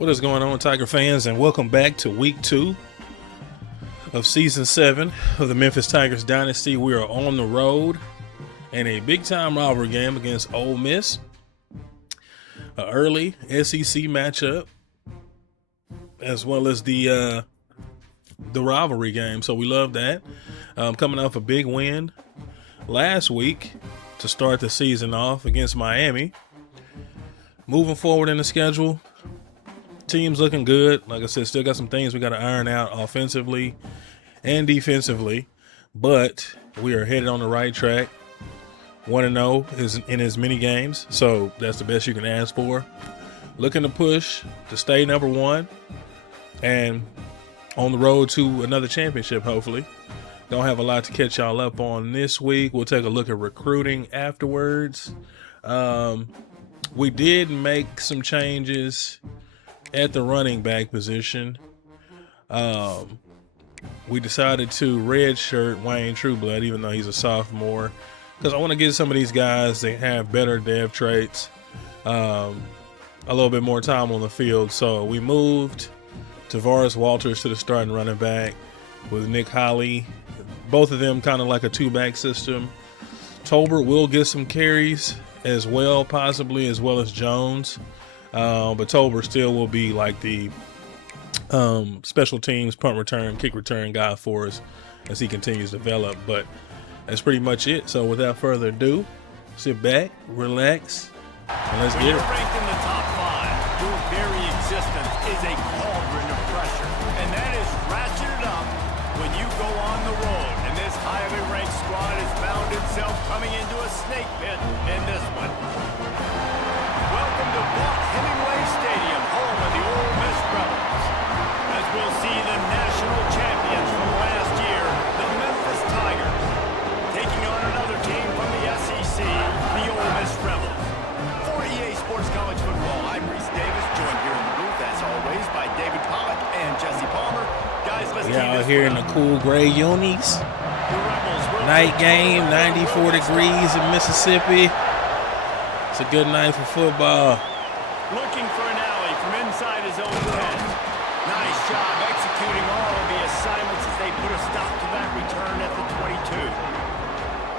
What is going on, Tiger fans, and welcome back to week 2 of season 7 of the Memphis Tigers dynasty. We are on the road in a big-time rivalry game against Ole Miss, an early SEC matchup, as well as the rivalry game. So we love that. Coming off a big win last week to start the season off against Miami. Moving forward in the schedule, team's looking good. Like I said, still got some things we got to iron out offensively and defensively, but we are headed on the right track. 1-0 is in as many games, so that's the best you can ask for. Looking to push to stay number 1 and on the road to another championship, hopefully. Don't have a lot to catch y'all up on this week. We'll take a look at recruiting afterwards. We did make some changes at the running back position. We decided to redshirt Wayne Trueblood, even though he's a sophomore, because I want to get some of these guys that have better dev traits a little bit more time on the field. So we moved Tavares Walters to the starting running back with Nick Holly. Both of them kind of like a 2-back system. Tolbert will get some carries as well, possibly, as well as Jones. But Tolbert still will be like the special teams, punt return, kick return guy for us as he continues to develop. But that's pretty much it. So without further ado, sit back, relax, and let's get it. Ranked in the top 5, your very existence is a cauldron of pressure, and that is ratcheted up when you go on the road. And this highly ranked squad has found itself coming into a snake pit in this one. Welcome to Hemingway Stadium, home of the Ole Miss Rebels, as we'll see the national champions from last year, the Memphis Tigers, taking on another team from the SEC, the Ole Miss Rebels. For EA Sports College Football, I'm Reese Davis, joined here in the booth, as always, by David Pollack and Jesse Palmer. Guys, let's we out here in the cool gray unis. Night game, 94 degrees in Mississippi. It's a good night for football. Looking for an alley from inside his own 10. Nice job executing all of the assignments as they put a stop to that return at the 22.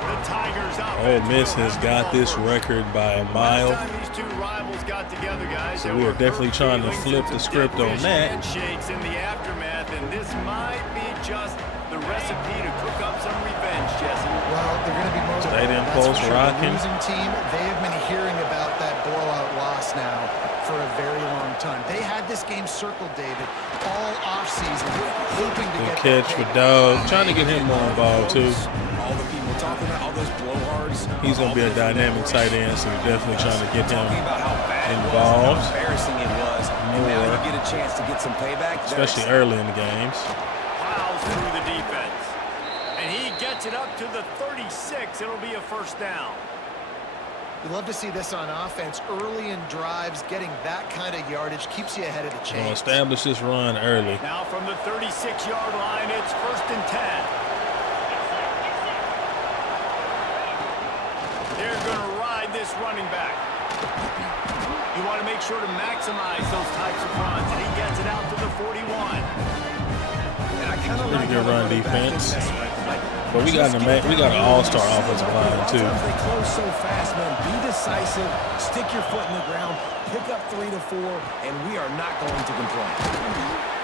The Tigers Ole Miss has got this record by a mile. These two rivals got together, guys. So we are definitely trying to flip the script on that. Handshakes in the aftermath, and this might be just the recipe to cook up some revenge, Jesse. Well, they're going to be motivated. Stadium pulse rocking. The losing team, they have been hearing about that blowout loss now for a very long time. They had this game circled, David, all offseason, hoping to good get catch for Doug. Trying to get him more involved, too. All the people talking about all those blowhards. He's going to be a dynamic tight end, so we're definitely trying to get him involved Embarrassing it was. And now you get a chance to get some payback, especially early in the games. Plows through the defense. And he gets it up to the 36. It'll be a first down. You love to see this on offense. Early in drives, getting that kind of yardage keeps you ahead of the chains. We'll establish this run early. Now from the 36-yard line, it's 1st and 10. They're going to ride this running back. You want to make sure to maximize those types of runs, and he gets it out to the 41. Pretty good run defense. But we got an all-star offensive line, too. They close so fast, man. Be decisive. Stick your foot in the ground. Pick up 3 to 4, and we are not going to complain.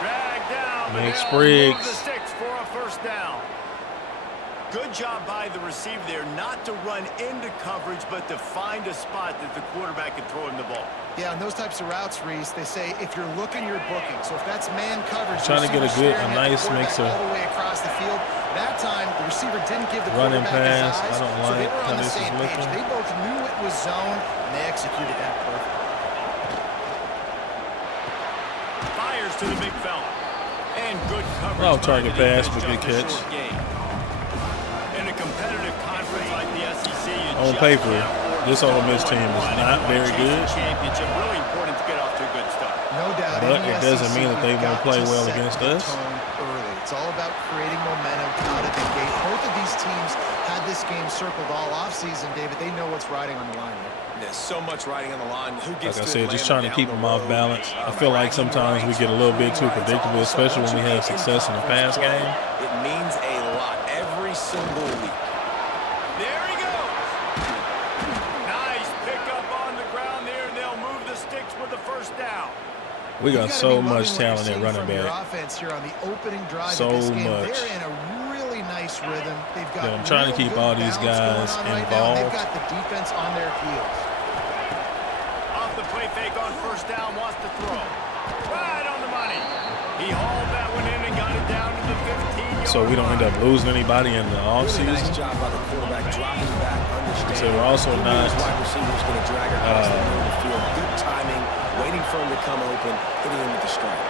Drag down. Nick Spriggs. The sticks for a first down. Good job by the receiver there, not to run into coverage, but to find a spot that the quarterback can throw him the ball. Yeah, on those types of routes, Reese, they say if you're looking, you're booking. So if that's man coverage, trying to get a nice mix of all the way across the field. That time, the receiver didn't give the running quarterback pass. his eyes, I don't so like they were how on the this is same page. looking. They both knew it was zone, and they executed that perfectly. Fires to the big fella. And good coverage. Off target pass, but good catch. In a competitive conference like the SEC, On paper, this Ole Miss team is not very good. Championship, really important to get off to a good start. No doubt. But it doesn't mean that they won't play well against us. Early. It's all about creating momentum out of the gate. Both of these teams had this game circled all offseason, David. They know what's riding on the line here. There's so much riding on the line. Who gets like I to said, just land trying to down keep the them off road? balance. I feel like sometimes we get a little bit too predictable, especially when we have success in the pass game. It means a lot every single week. There he goes. Nice pickup on the ground there, and they'll move the sticks with the first down. We got so much talent at running back. Offense here on the opening drive So of this game. much. They're in a really nice rhythm. They've got I'm trying to keep all these guys involved. They've got the defense on their heels. Off the play fake on first down, wants to throw. Right on the money. He hauled that one in and got it down to the 15-yard So we don't end up losing anybody in the offseason. Really nice job by the quarterback dropping back, understanding. So we're also not wide receiver's going to drag across the middle of the field. Good timing, waiting for him to come open, hitting him with the strike.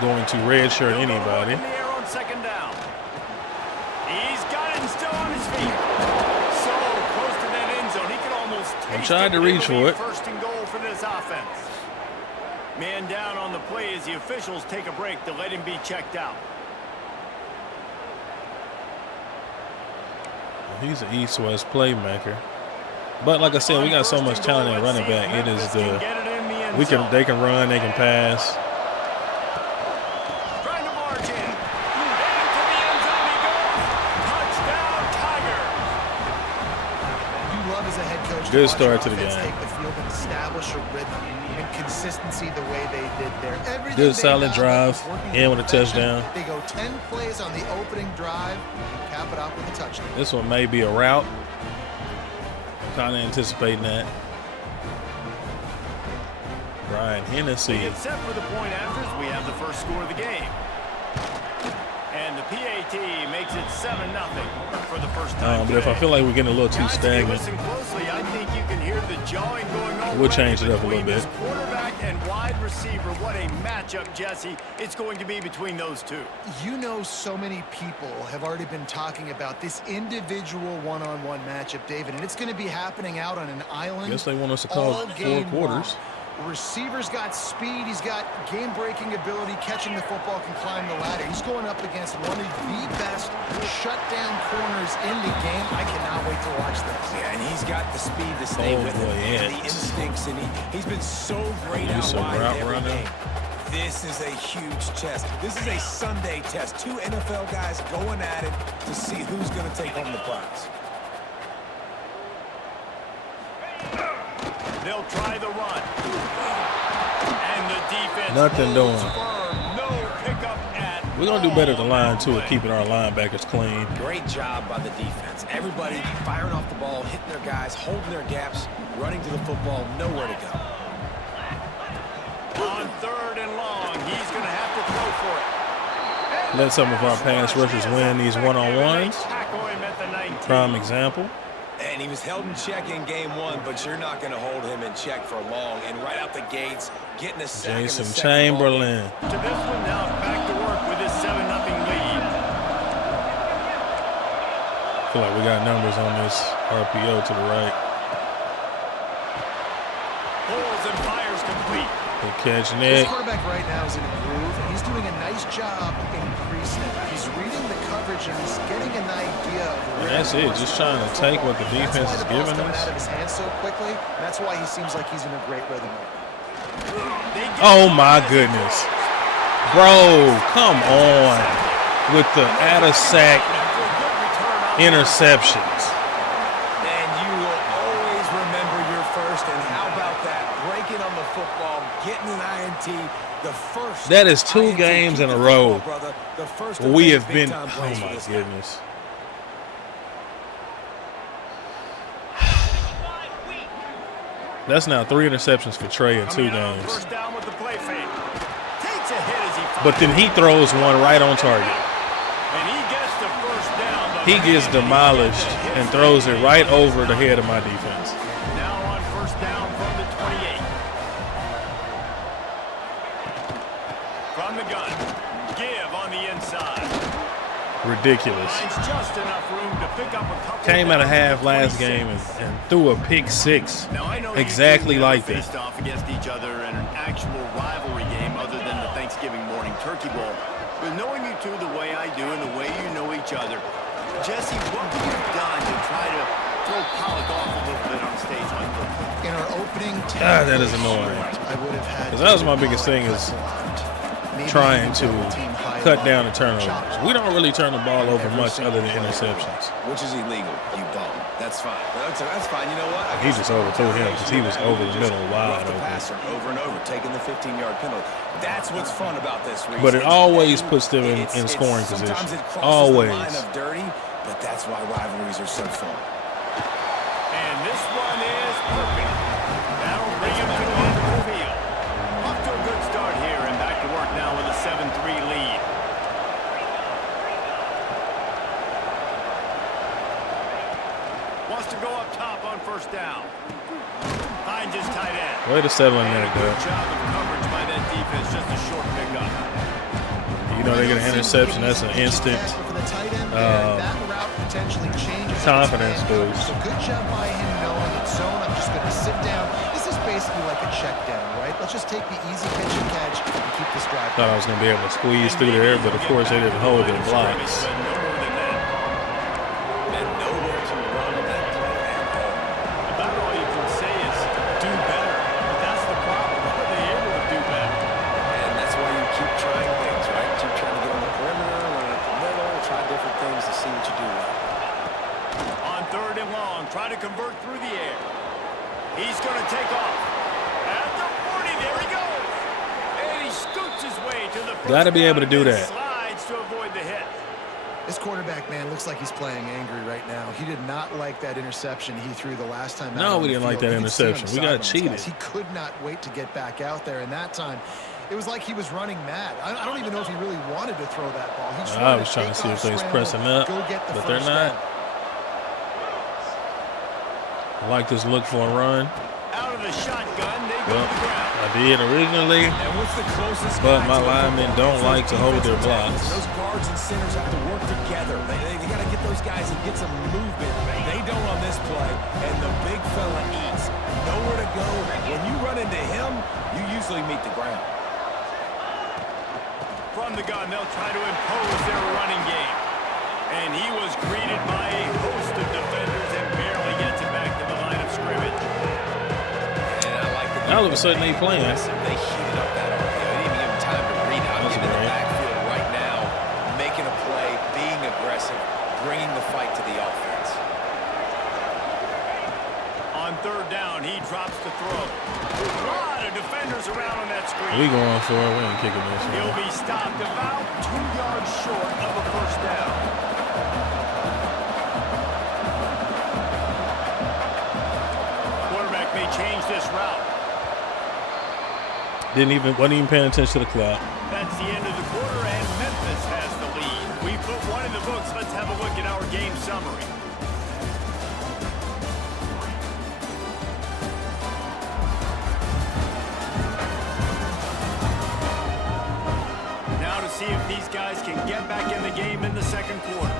going to redshirt anybody. In the air on second down. He's got it and still on his feet. So close to that end zone, he could almost taste tried to reach for it. First and goal for this offense. Man down on the play as the officials take a break to let him be checked out. He's an east-west playmaker. But like I said, we got so much talent at running back. It is they can run, they can pass. Trying to march in. Into the end zone he goes. Touchdown Tigers. You love as a head coach Good watch start your to the offense game. take the field and establish a rhythm and consistency the way they did there. Everything Good they solid got drive, was working and with a perfection. touchdown. They go 10 plays on the opening drive and cap it off with a touchdown. This one may be a route. Kind of anticipating that. Brian Hennessy. We get set for the point afters. We have the first score of the game. And the PAT makes it 7-0 for the first time. But if I feel like we're getting a little too Guys, if you stagnant, listen closely, I think you can hear the jawing going on. we'll change it up a little between bit. this quarterback and wide receiver. What a matchup, Jesse. It's going to be between those two. You know, so many people have already been talking about this individual one-on-one matchup, David, and it's going to be happening out on an island. Guess they want us to call all 4 game quarters. long. The receiver's got speed. He's got game-breaking ability. Catching the football, can climb the ladder. He's going up against one of the best shutdown corners in the game. I cannot wait to watch this. Yeah, and he's got the speed to stay with him and the instincts, and he's been so great out wide every game. This is a huge test. This is a Sunday test. 2 NFL guys going at it to see who's going to take home the prize. They'll try the run. And the defense Nothing doing. firm. No pickup at We're going to do better at the line, too, at keeping our linebackers clean. Great job by the defense. Everybody firing off the ball, hitting their guys, holding their gaps, running to the football, nowhere to go. On 3rd and long, he's going to have to throw for it. Let some of our pass rushers win these one-on-ones. Tackle him at the 19. Prime example. And he was held in check in game 1, but you're not going to hold him in check for long. And right out the gates, getting a sack in the Jason second Chamberlain. To this one now, back to work with his 7-0 lead. I feel like we got numbers on this RPO to the right. Pulls and fires complete. Good catch, This Nick. quarterback right now is in a groove, and he's doing a nice job increasing it. He's reading the coverage, and he's getting an idea of where And that's it, just trying to take what the defense is giving coming us. out of his hands so quickly. And that's why he seems like he's in a great rhythm right now. Oh, my goodness. Bro, come on with the out-of-sack interceptions. And you will always remember your first. And how about that? Breaking on the football, getting an INT. The first. That is 2 INT. games Keep in a the row. football, brother. The first We of have many been, big-time oh plays for my this guy. goodness. That's now 3 interceptions for Trey in 2 Coming out on games. first down with the play fake. Takes a hit as he But then he throws one right on target. And he gets the first down. But He gets demolished and throws it right over the head of my defense. Now on first down from the 28. From the gun. Give on the inside. Ridiculous. Finds just enough room to pick up a couple. Came out of down half to last 26. game and threw a pick 6. Now, I know Exactly you two never like that. faced off against each other in an actual rivalry game other than the Thanksgiving morning turkey bowl. But knowing you two the way I do and the way you know each other, Jesse, what have you done to try to throw Pollock off a little bit on stage like this. In our opening, God, that is annoying. I would have had. Because that was my biggest thing is trying to cut down the turnovers. We don't really turn the ball over much other than interceptions. Which is illegal, you bum. That's fine. That's fine. You know what? He just overthrew him because he was over the middle wide open. Over and over, taking the 15-yard penalty. That's what's fun about this. But it always puts them in scoring position. Always. The line of dirty, but that's why rivalries are so fun. And this one is perfect. That'll bring him to the end of the field. Off to a good start here and back to work now with a 7-3 lead. Wants to go up top on first down. Finds his tight end. Way to settle in there, Good job of coverage by that defense. Just a short pickup. You know they get an interception. That's an instant confidence boost. So good job by him knowing it's zone. I'm just going to sit down. This is basically like a check down, right? Let's just take the easy pitch and catch and keep this drive. Thought I was going to be able to squeeze through there, but of course they didn't hold their blocks. Try to convert through the air. He's going to take off. At the 40, there he goes. And he scoots his way to the first. Got to be able to do that. Slides to avoid the hit. This quarterback, man, looks like he's playing angry right now. He did not like that interception he threw the last time out. No, we didn't like that interception. We got cheated. He could not wait to get back out there, and that time it was like he was running mad. I don't even know if he really wanted to throw that ball. I was trying to see if they was pressing up, but they're not. I like this look for a run. Out of the shotgun, they go to the ground. I did originally, but my linemen don't like to hold their blocks. Those guards and centers have to work together. They got to get those guys and get some movement. They don't on this play, and the big fella eats. Nowhere to go. When you run into him, you usually meet the ground. From the gun, they'll try to impose their running game. And he was greeted by a host of defenders and barely gets it back to the line of scrimmage. And I like the All of a sudden they playing. They heated up that RPO. They didn't even give him time to read out. He's in the backfield right now, making a play, being aggressive, bringing the fight to the offense. On third down, he drops to throw. A lot of defenders around on that screen. We going for it. We ain't kicking this one. He'll be stopped about 2 yards short of a first down. Quarterback may change this route. Wasn't even paying attention to the clock. That's the end of the quarter, and Memphis has the lead. We put one in the books. Let's have a look at our game summary. Now to see if these guys can get back in the game in the second quarter.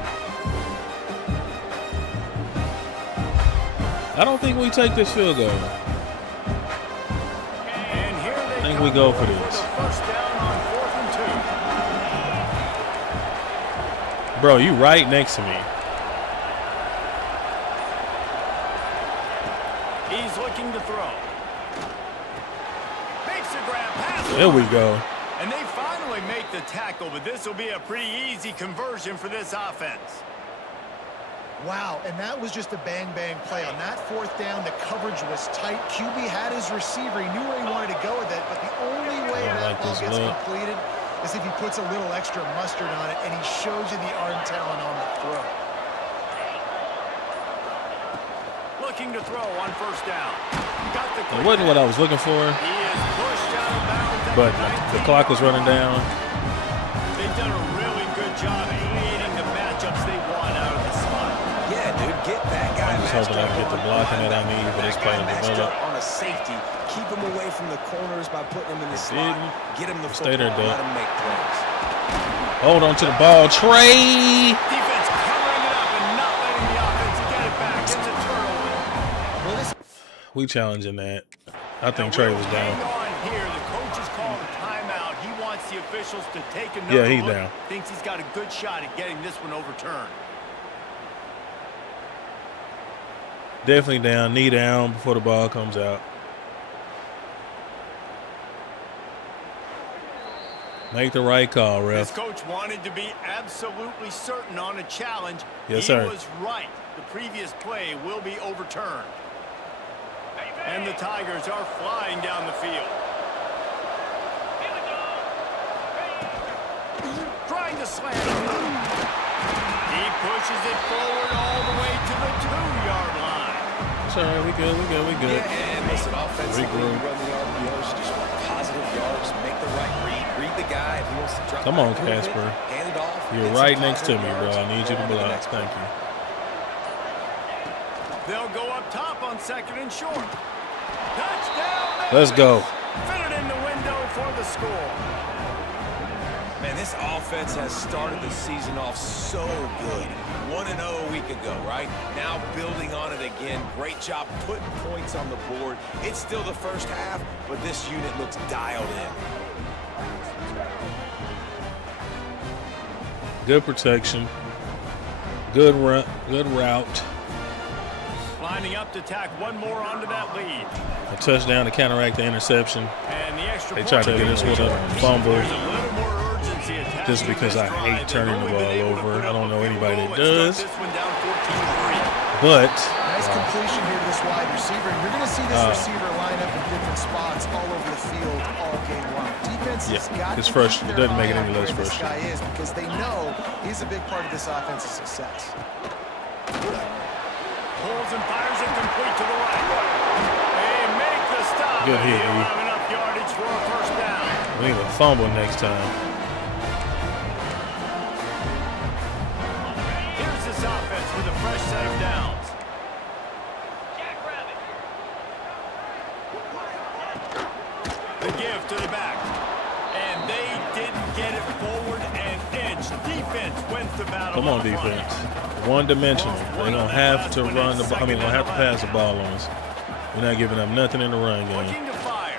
I don't think we take this field goal. And here they I think we go for this. First down on 4th and 2. Bro, you right next to me. He's looking to throw. Makes a grab pass. There we go. And they finally make the tackle, but this will be a pretty easy conversion for this offense. Wow, and that was just a bang-bang play. On that 4th down, the coverage was tight. QB had his receiver. He knew where he wanted to go with it, but the only way that ball gets completed is if he puts a little extra mustard on it, and he shows you the arm talent on the throw. Looking to throw on first down. Got the It wasn't what I was looking for, He is pushed out of bounds. but the clock was running down. They've done a really good job creating the matchups they want out of the slot. Yeah, dude, get that guy. I'm just hoping I can get the blocking that I need for this play to develop. On a safety, keep him away from the corners by putting him in the slot. Get him the Stay football, there, let him make plays. Hold on to the ball, Trey. Defense covering it up and not letting the offense get it back. It's a turnover. We challenging that. I think Trey was down. Hang on here. The coach has called a timeout. He wants the officials to take another Yeah, he's look. down. Thinks he's got a good shot at getting this one overturned. Definitely down, knee down before the ball comes out. Make the right call, ref. This coach wanted to be absolutely certain on a challenge. Yes, sir. He was right. The previous play will be overturned. And the Tigers are flying down the field. Trying to slam it. He pushes it forward all the way to the 2-yard line. It's all right. We good. Yeah, and listen, offensively, run the RPOs, just positive yards, make the right read the guy. If he wants to drop. Come on, Casper. Hand it off. You're right next to me, bro. I need you to block. Thank you. They'll go up top on 2nd and short. Touchdown, Memphis. Let's go. Fit it in the window for the score. Man, this offense has started the season off so good. 1-0 a week ago, right? Now building on it again. Great job putting points on the board. It's still the first half, but this unit looks dialed in. Good protection. Good run. Good route. Lining up to tack one more onto that lead. A touchdown to counteract the interception. And the extra They tried to get us with a fumble. There's a little more urgency attached Just because I hate turning the ball over. I don't know anybody that does. But nice completion here to this wide receiver. And you're going to see this receiver line up in different spots all over the field all game long. Defense has got it's to fresh. keep It their doesn't make it eye any on less where this frustrating. guy is because they know he's a big part of this offense's success. Pulls and fires it complete to the right. They make the stop. Good hit, They don't E. have enough yardage for a first down. we need a fumble next time. Here's this offense with a fresh set of downs. The give to the back. And they didn't get it forward and edge. Defense wins the battle. Come on, defense. One-dimensional. They're gonna have to run the ball. I mean, they're gonna have to pass the ball on us. We're not giving up nothing in the run game. Looking to fire.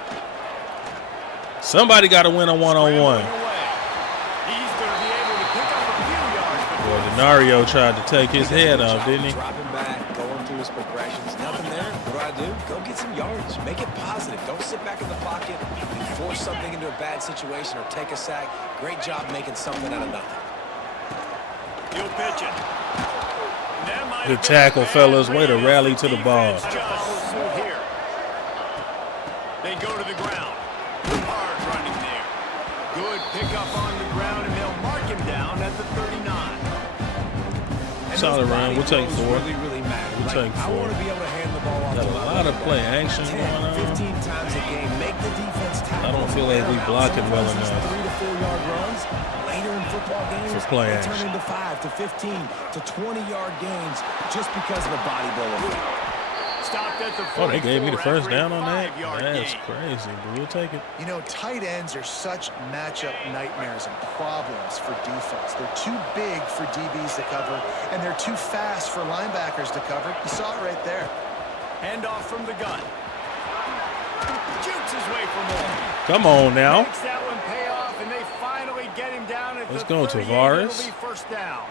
Somebody got to win a one-on-one. He's going to be able to pick up a few yards. Well, Denario tried to take his head off, didn't he? Dropping back, going through his progressions. Nothing there. What do? Go get some yards. Make it positive. Don't sit back in the pocket and force something into a bad situation or take a sack. Great job making something out of nothing. He'll pitch it. Good tackle, fellas. Way to rally to the ball. They go to the ground. Hard running there. Good pickup on the ground, and they'll mark him down at the 39. Solid run. We'll take 4. Really matter, We'll take 4. I want to be able to hand the ball off. Got a lot of play action 10, going on. 15 times a game. Make the defense tackle. I don't feel like we blocking well enough. 3 to 4 yard runs. Later in football games, For play they action. turn into 5 to 15 to 20-yard gains just because of the body blow effect. Stopped at the Oh, they gave me the first after a down on that? 5-yard That's gain. crazy, but we'll take it. You know, tight ends are such matchup nightmares and problems for defense. They're too big for DBs to cover, and they're too fast for linebackers to cover. You saw it right there. Handoff from the gun. Jukes his way for more. Come on now. Makes that one pay off, and they finally get him down at Let's the go, 38. Tavares. It'll be first down.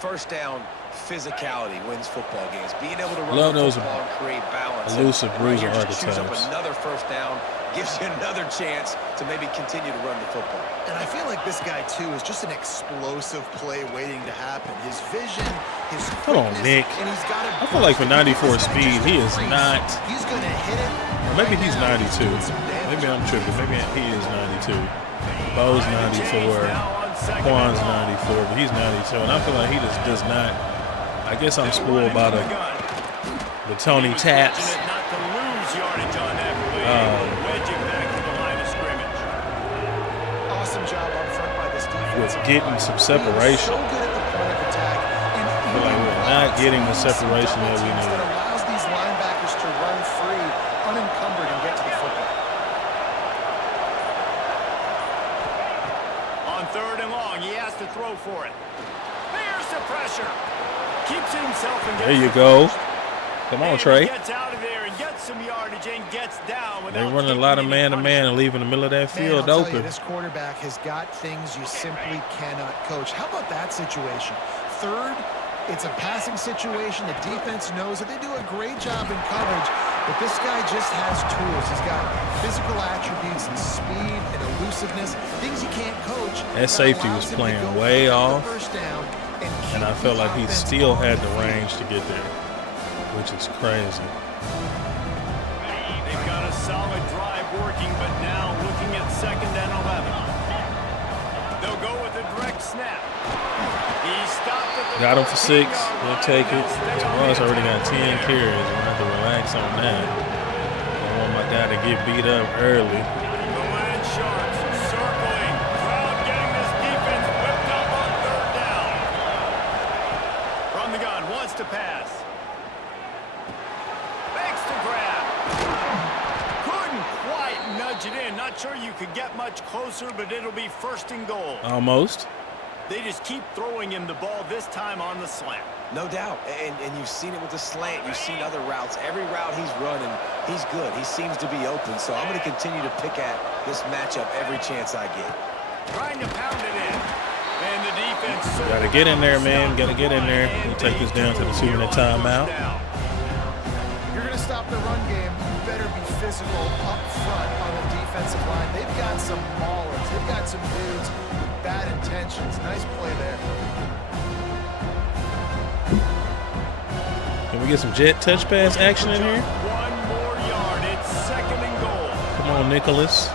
First down, physicality wins football games. Being able to run Love the those football and create balance. elusive bruiser Right here, just choose up archetypes. another first down, gives you another chance to maybe continue to run the football. And I feel like this guy, too, is just an explosive play waiting to happen. His vision, his Come on, quickness, Nick. and he's got I feel like for 94 speed, he is not. He's going to hit it. Maybe Right he's now, 92. doing some damage. Maybe I'm tripping. Maybe he is 92. Bo's 94. Quan's 94, but he's 92. And I feel like he just does not. I guess I'm spoiled by the Tony Taps. Not to lose yardage on that play. Wedging back to the line of scrimmage. Awesome job up front by this defense. With getting some separation. So good at the point of attack. And I feel like we're not getting the separation that we that need. allows these linebackers to run free, unencumbered, and get to the football. On 3rd and long, he has to throw for it. There's the pressure. Keeps it himself and There you go. Come on, Trey. Gets out of there and gets some yardage and gets down. They're running a lot of man-to-man and leaving the middle of that field Man, I'll tell you, open. this quarterback has got things you simply cannot coach. How about that situation? 3rd It's a passing situation. The defense knows that they do a great job in coverage, but this guy just has tools. He's got physical attributes and speed and elusiveness, things he can't coach. That safety was playing way off, and I felt like he still had the range to get there, which is crazy. They've got a solid drive working, but now looking at 2nd and 11. They'll go with a direct snap. He stopped at the got him for 6. We'll take it. Ross already got 10 carries. We'll have to relax on that. I want my guy to get beat up early. The Land Sharks circling. Crowd getting this defense whipped up on 3rd down. From the gun, wants to pass. Makes the grab. Couldn't quite nudge it in. Not sure you could get much closer, but it'll be 1st and goal. Almost. They just keep throwing him the ball, this time on the slant. No doubt. And you've seen it with the slant. You've seen other routes. Every route he's running, he's good. He seems to be open. So I'm going to continue to pick at this matchup every chance I get. Trying to pound it in. And the defense... Got to get in there, man. Got to get in there. We'll take this down to the 2-minute timeout. If you're going to stop the run game, you better be physical up front on the defensive line. They've got some maulers. They've got some dudes with bad intentions. Nice play there. Can we get some jet touch pass action in here? 1 more yard. It's 2nd and goal. Come on, Nicholas.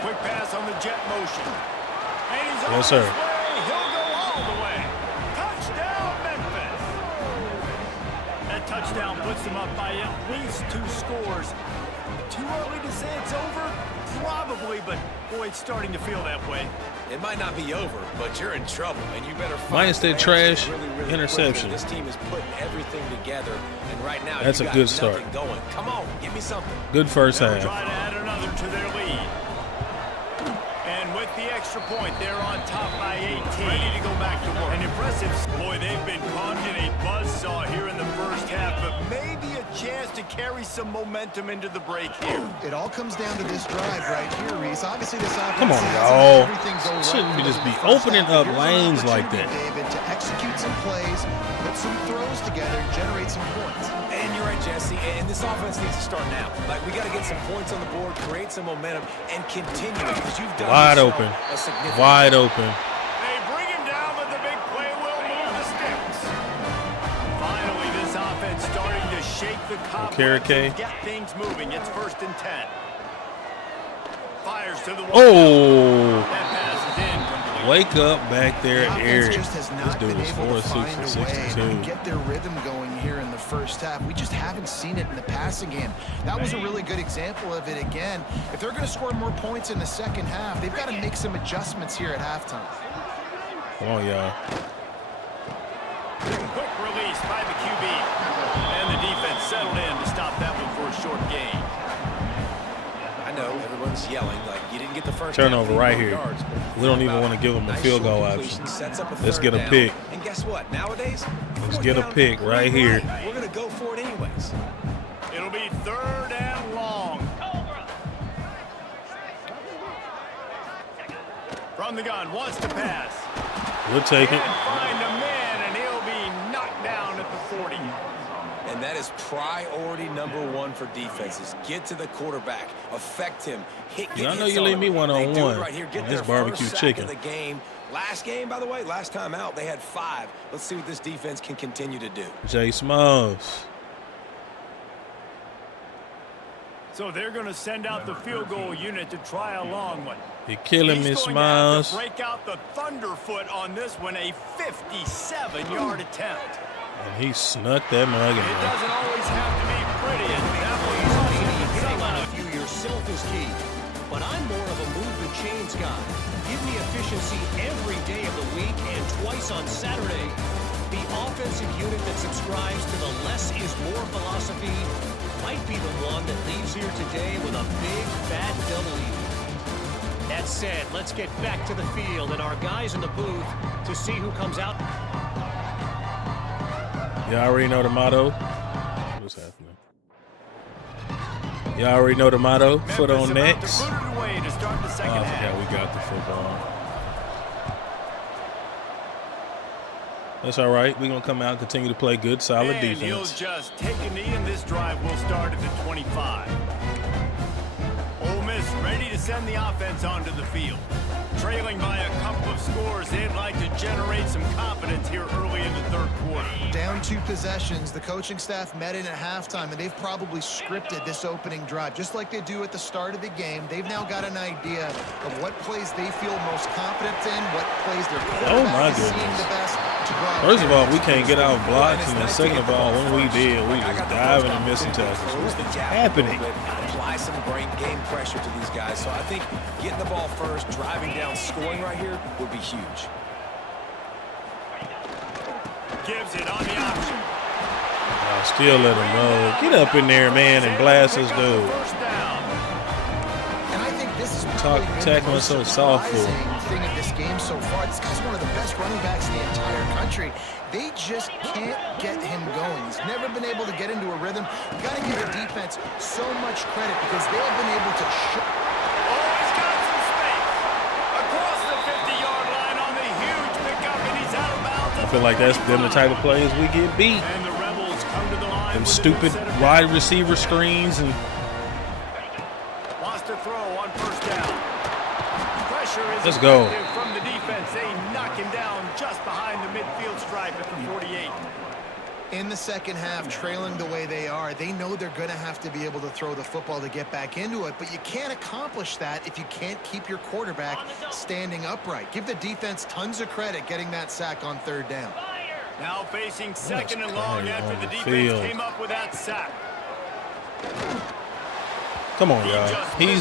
Quick pass on the jet motion. And he's on Yes, sir. his way. He'll go all the way. Touchdown, Memphis. That touchdown puts them up by at least 2 scores. Too early to say it's over? Probably, but boy, it's starting to feel that way. It might not be over, but you're in trouble, and you better find Minus that trash interception. This team is putting everything together, and right now that's a good start. Going. Come on, give me something. Good first half. Try to add another to their lead. And with the extra point, they're on top by 18. Ready to go back to work. An impressive. Boy, they've been caught in a buzzsaw here in the first half, but maybe a chance to carry some momentum into the break here. It all comes down to this drive right here, Reese. Obviously, this offense Come on, y'all. Shouldn't we just be opening up lanes like that? David, to execute some plays, put some throws together, generate some points. And you're right, Jesse. And this offense needs to start now. Like, we got to get some points on the board, create some momentum, and continue it because you've done wide open. Wide open. They bring him down, but the big play will move the sticks. Finally, this offense starting to shake the cobwebs and get things moving. It's 1st and 10. Fires to the wall. Oh! That pass is in complete. Wake up back there, Eric. Just has This not dude been is able to 4-6 find for a 62. way to get their rhythm going here in the first half. We just haven't seen it in the passing game. That was a really good example of it again. If they're going to score more points in the second half, they've got to make some adjustments here at halftime. Come on, y'all. Quick release by the QB. And the defense settled in to stop that one for a short gain. I know everyone's yelling like you didn't get the first Turnover down, right more here. yards, but We don't even want to give them a nice field goal short option. completion, sets up a Let's third get a down. pick. And guess what? Nowadays, Let's 4th get a down, pick right here. We're going to go for it anyways. It'll be 3rd and long. From the gun, wants to pass. We'll take it. Can't find a man, and he'll be knocked down at the 40. And that is priority number 1 for defenses. Get to the quarterback, affect him, hit. Yeah, I know hits you on leave him. me one-on-one They do it right here. Get on this their barbecue first sack chicken. of the game. Last game, by the way, last time out, they had 5. Let's see what this defense can continue to do. Jay Smalls. So they're going to send out the field goal unit to try a long one. You're killing me, Smalls. Break out the Thunderfoot on this one, a 57-yard attempt. And he snuck that mug in It there. doesn't always have to be pretty, and that one is also Hitting on a few yourself is key, but I'm more of a move the chains guy. Give me efficiency every day of the week and twice on Saturday. The offensive unit that subscribes to the less is more philosophy might be the one that leaves here today with a big fat W. That said, let's get back to the field and our guys in the booth to see who comes out. Y'all already know the motto. What's happening? Y'all already know the motto. Foot on Memphis about necks. to put it away to start the second Oh, I half. forgot we got the football. That's all right. We're going to come out and continue to play good, solid defense. He'll just take a knee, and this drive will start at the 25. Ole Miss ready to send the offense onto the field. Trailing by a couple of scores, they'd like to generate some confidence here early in the third quarter. Down 2 possessions, the coaching staff met in at halftime, and they've probably scripted this opening drive. Just like they do at the start of the game, they've now got an idea of what plays they feel most confident in, what plays their quarterback is seeing the best. First of all, we can't get out blocks, and then second of all, when we did, we just diving and missing tackles. What's happening? Apply some great game pressure to these guys. So I think getting the ball first, driving down, scoring right here would be huge. Gives it on the option. Still let him go. Get up in there, man, and blast this dude. And I think this is tackling so softly. Thing of this game so far. This guy's one of the best running backs in the entire country. They just can't get him going. He's never been able to get into a rhythm. You got to give the defense so much credit because they have been able to he's got some space. Across the 50-yard line on the huge pickup, and he's out of bounds. I feel like that's them the type of plays we get beat. And the Rebels come to the line. Them stupid wide receiver screens and wants to throw on first down. Pressure is let's go. From the defense. They knock him down just behind the midfield stripe at the 48. In the second half, trailing the way they are, they know they're going to have to be able to throw the football to get back into it, but you can't accomplish that if you can't keep your quarterback standing upright. Give the defense tons of credit getting that sack on third down. Now facing second and long after the defense came up with that sack. Come on, y'all.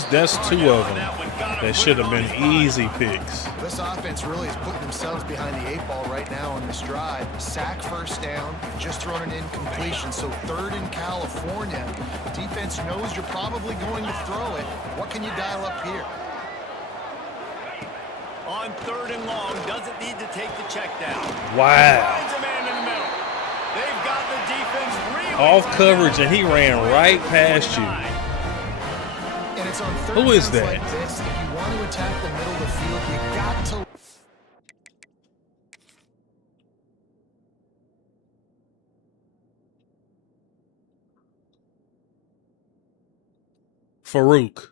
That's 2 of them that should have been easy picks. This offense really is putting themselves behind the 8 ball right now on this drive. Sack first down, just thrown an incompletion. So third in California. Defense knows you're probably going to throw it. What can you dial up here? On third and long, doesn't need to take the check down. Wow. Finds a man in the middle. They've got the defense really off coverage, and he ran right past you. And it's on third Who is downs that? like this, if you want to attack the middle of the field, you got to. Farouk.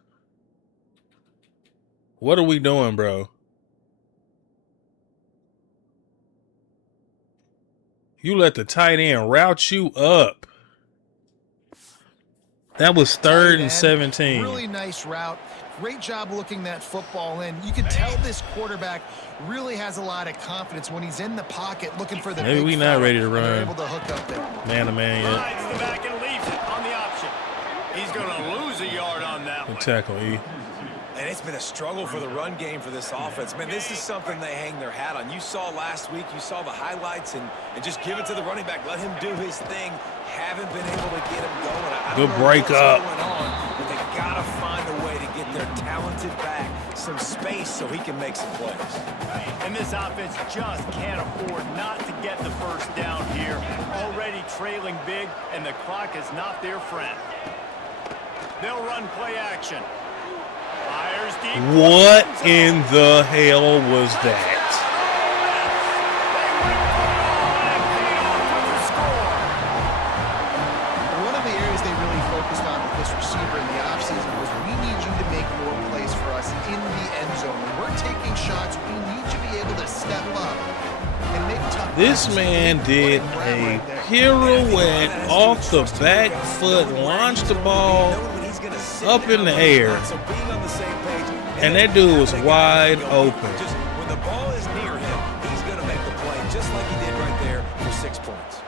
What are we doing, bro? You let the tight end route you up. That was 3rd and 17. Really nice route. Great job looking that football in. You can tell this quarterback really has a lot of confidence when he's in the pocket looking for the Maybe big we not ready to fella, and run. they're able to hook up there. Man to man yet. Rides the back and leaves it on the option. He's going to lose a yard on that one. Good tackle, E. And it's been a struggle for the run game for this offense. Man, this is something they hang their hat on. You saw last week, you saw the highlights, and just give it to the running back. Let him do his thing. Haven't been able to get him going. I don't know break what's up. going on, but they got to find a way to get their talented back some space so he can make some plays. And this offense just can't afford not to get the first down here. Already trailing big, and the clock is not their friend. They'll run play action. Fires deep. What in the hell was that? One of the areas they really focused on with this receiver in the offseason was we need you to make more plays for us in the end zone. When we're taking shots, we need you to be able to step up and make tough This passes. man did a pirouette off the back foot, launched the ball up in the air, and that dude was wide open. Just when the ball is near him, he's going to make the play just like he did right there for 6 points.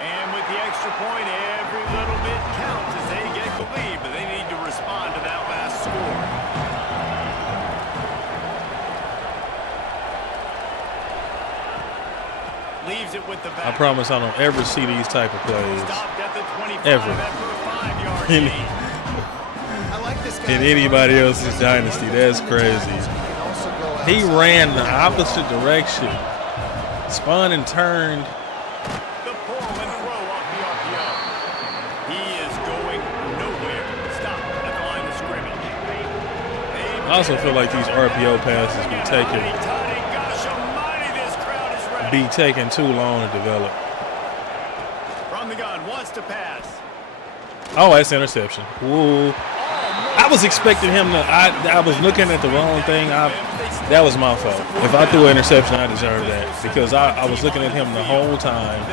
And with the extra point, every little bit counts as they get the lead, but they need to respond to that last score. Leaves it with the back. I promise I don't ever see these type of plays. Stopped at the 25 Ever. after a 5-yard In, gain. I like this guy. in anybody else's dynasty, that's crazy. He ran the opposite direction, spun and turned. The Pullman throw off the RPO. He is going nowhere. Stop at the line of scrimmage. I also feel like these RPO passes be taken be taking too long to develop. From the gun, wants to pass. Oh, that's interception. Ooh. I was expecting him to. I was looking at the wrong thing. That was my fault. If I threw an interception, I deserved that because I was looking at him the whole time,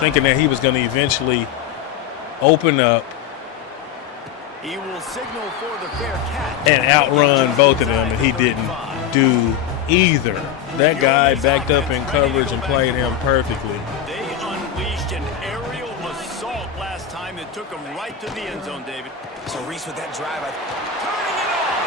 thinking that he was going to eventually open up He will signal for the fair catch and outrun both of them, and he didn't do either. That guy backed up in coverage and played him perfectly. They unleashed an aerial assault last time that took him right to the end zone, David. So Reese with that drive, Turning it on!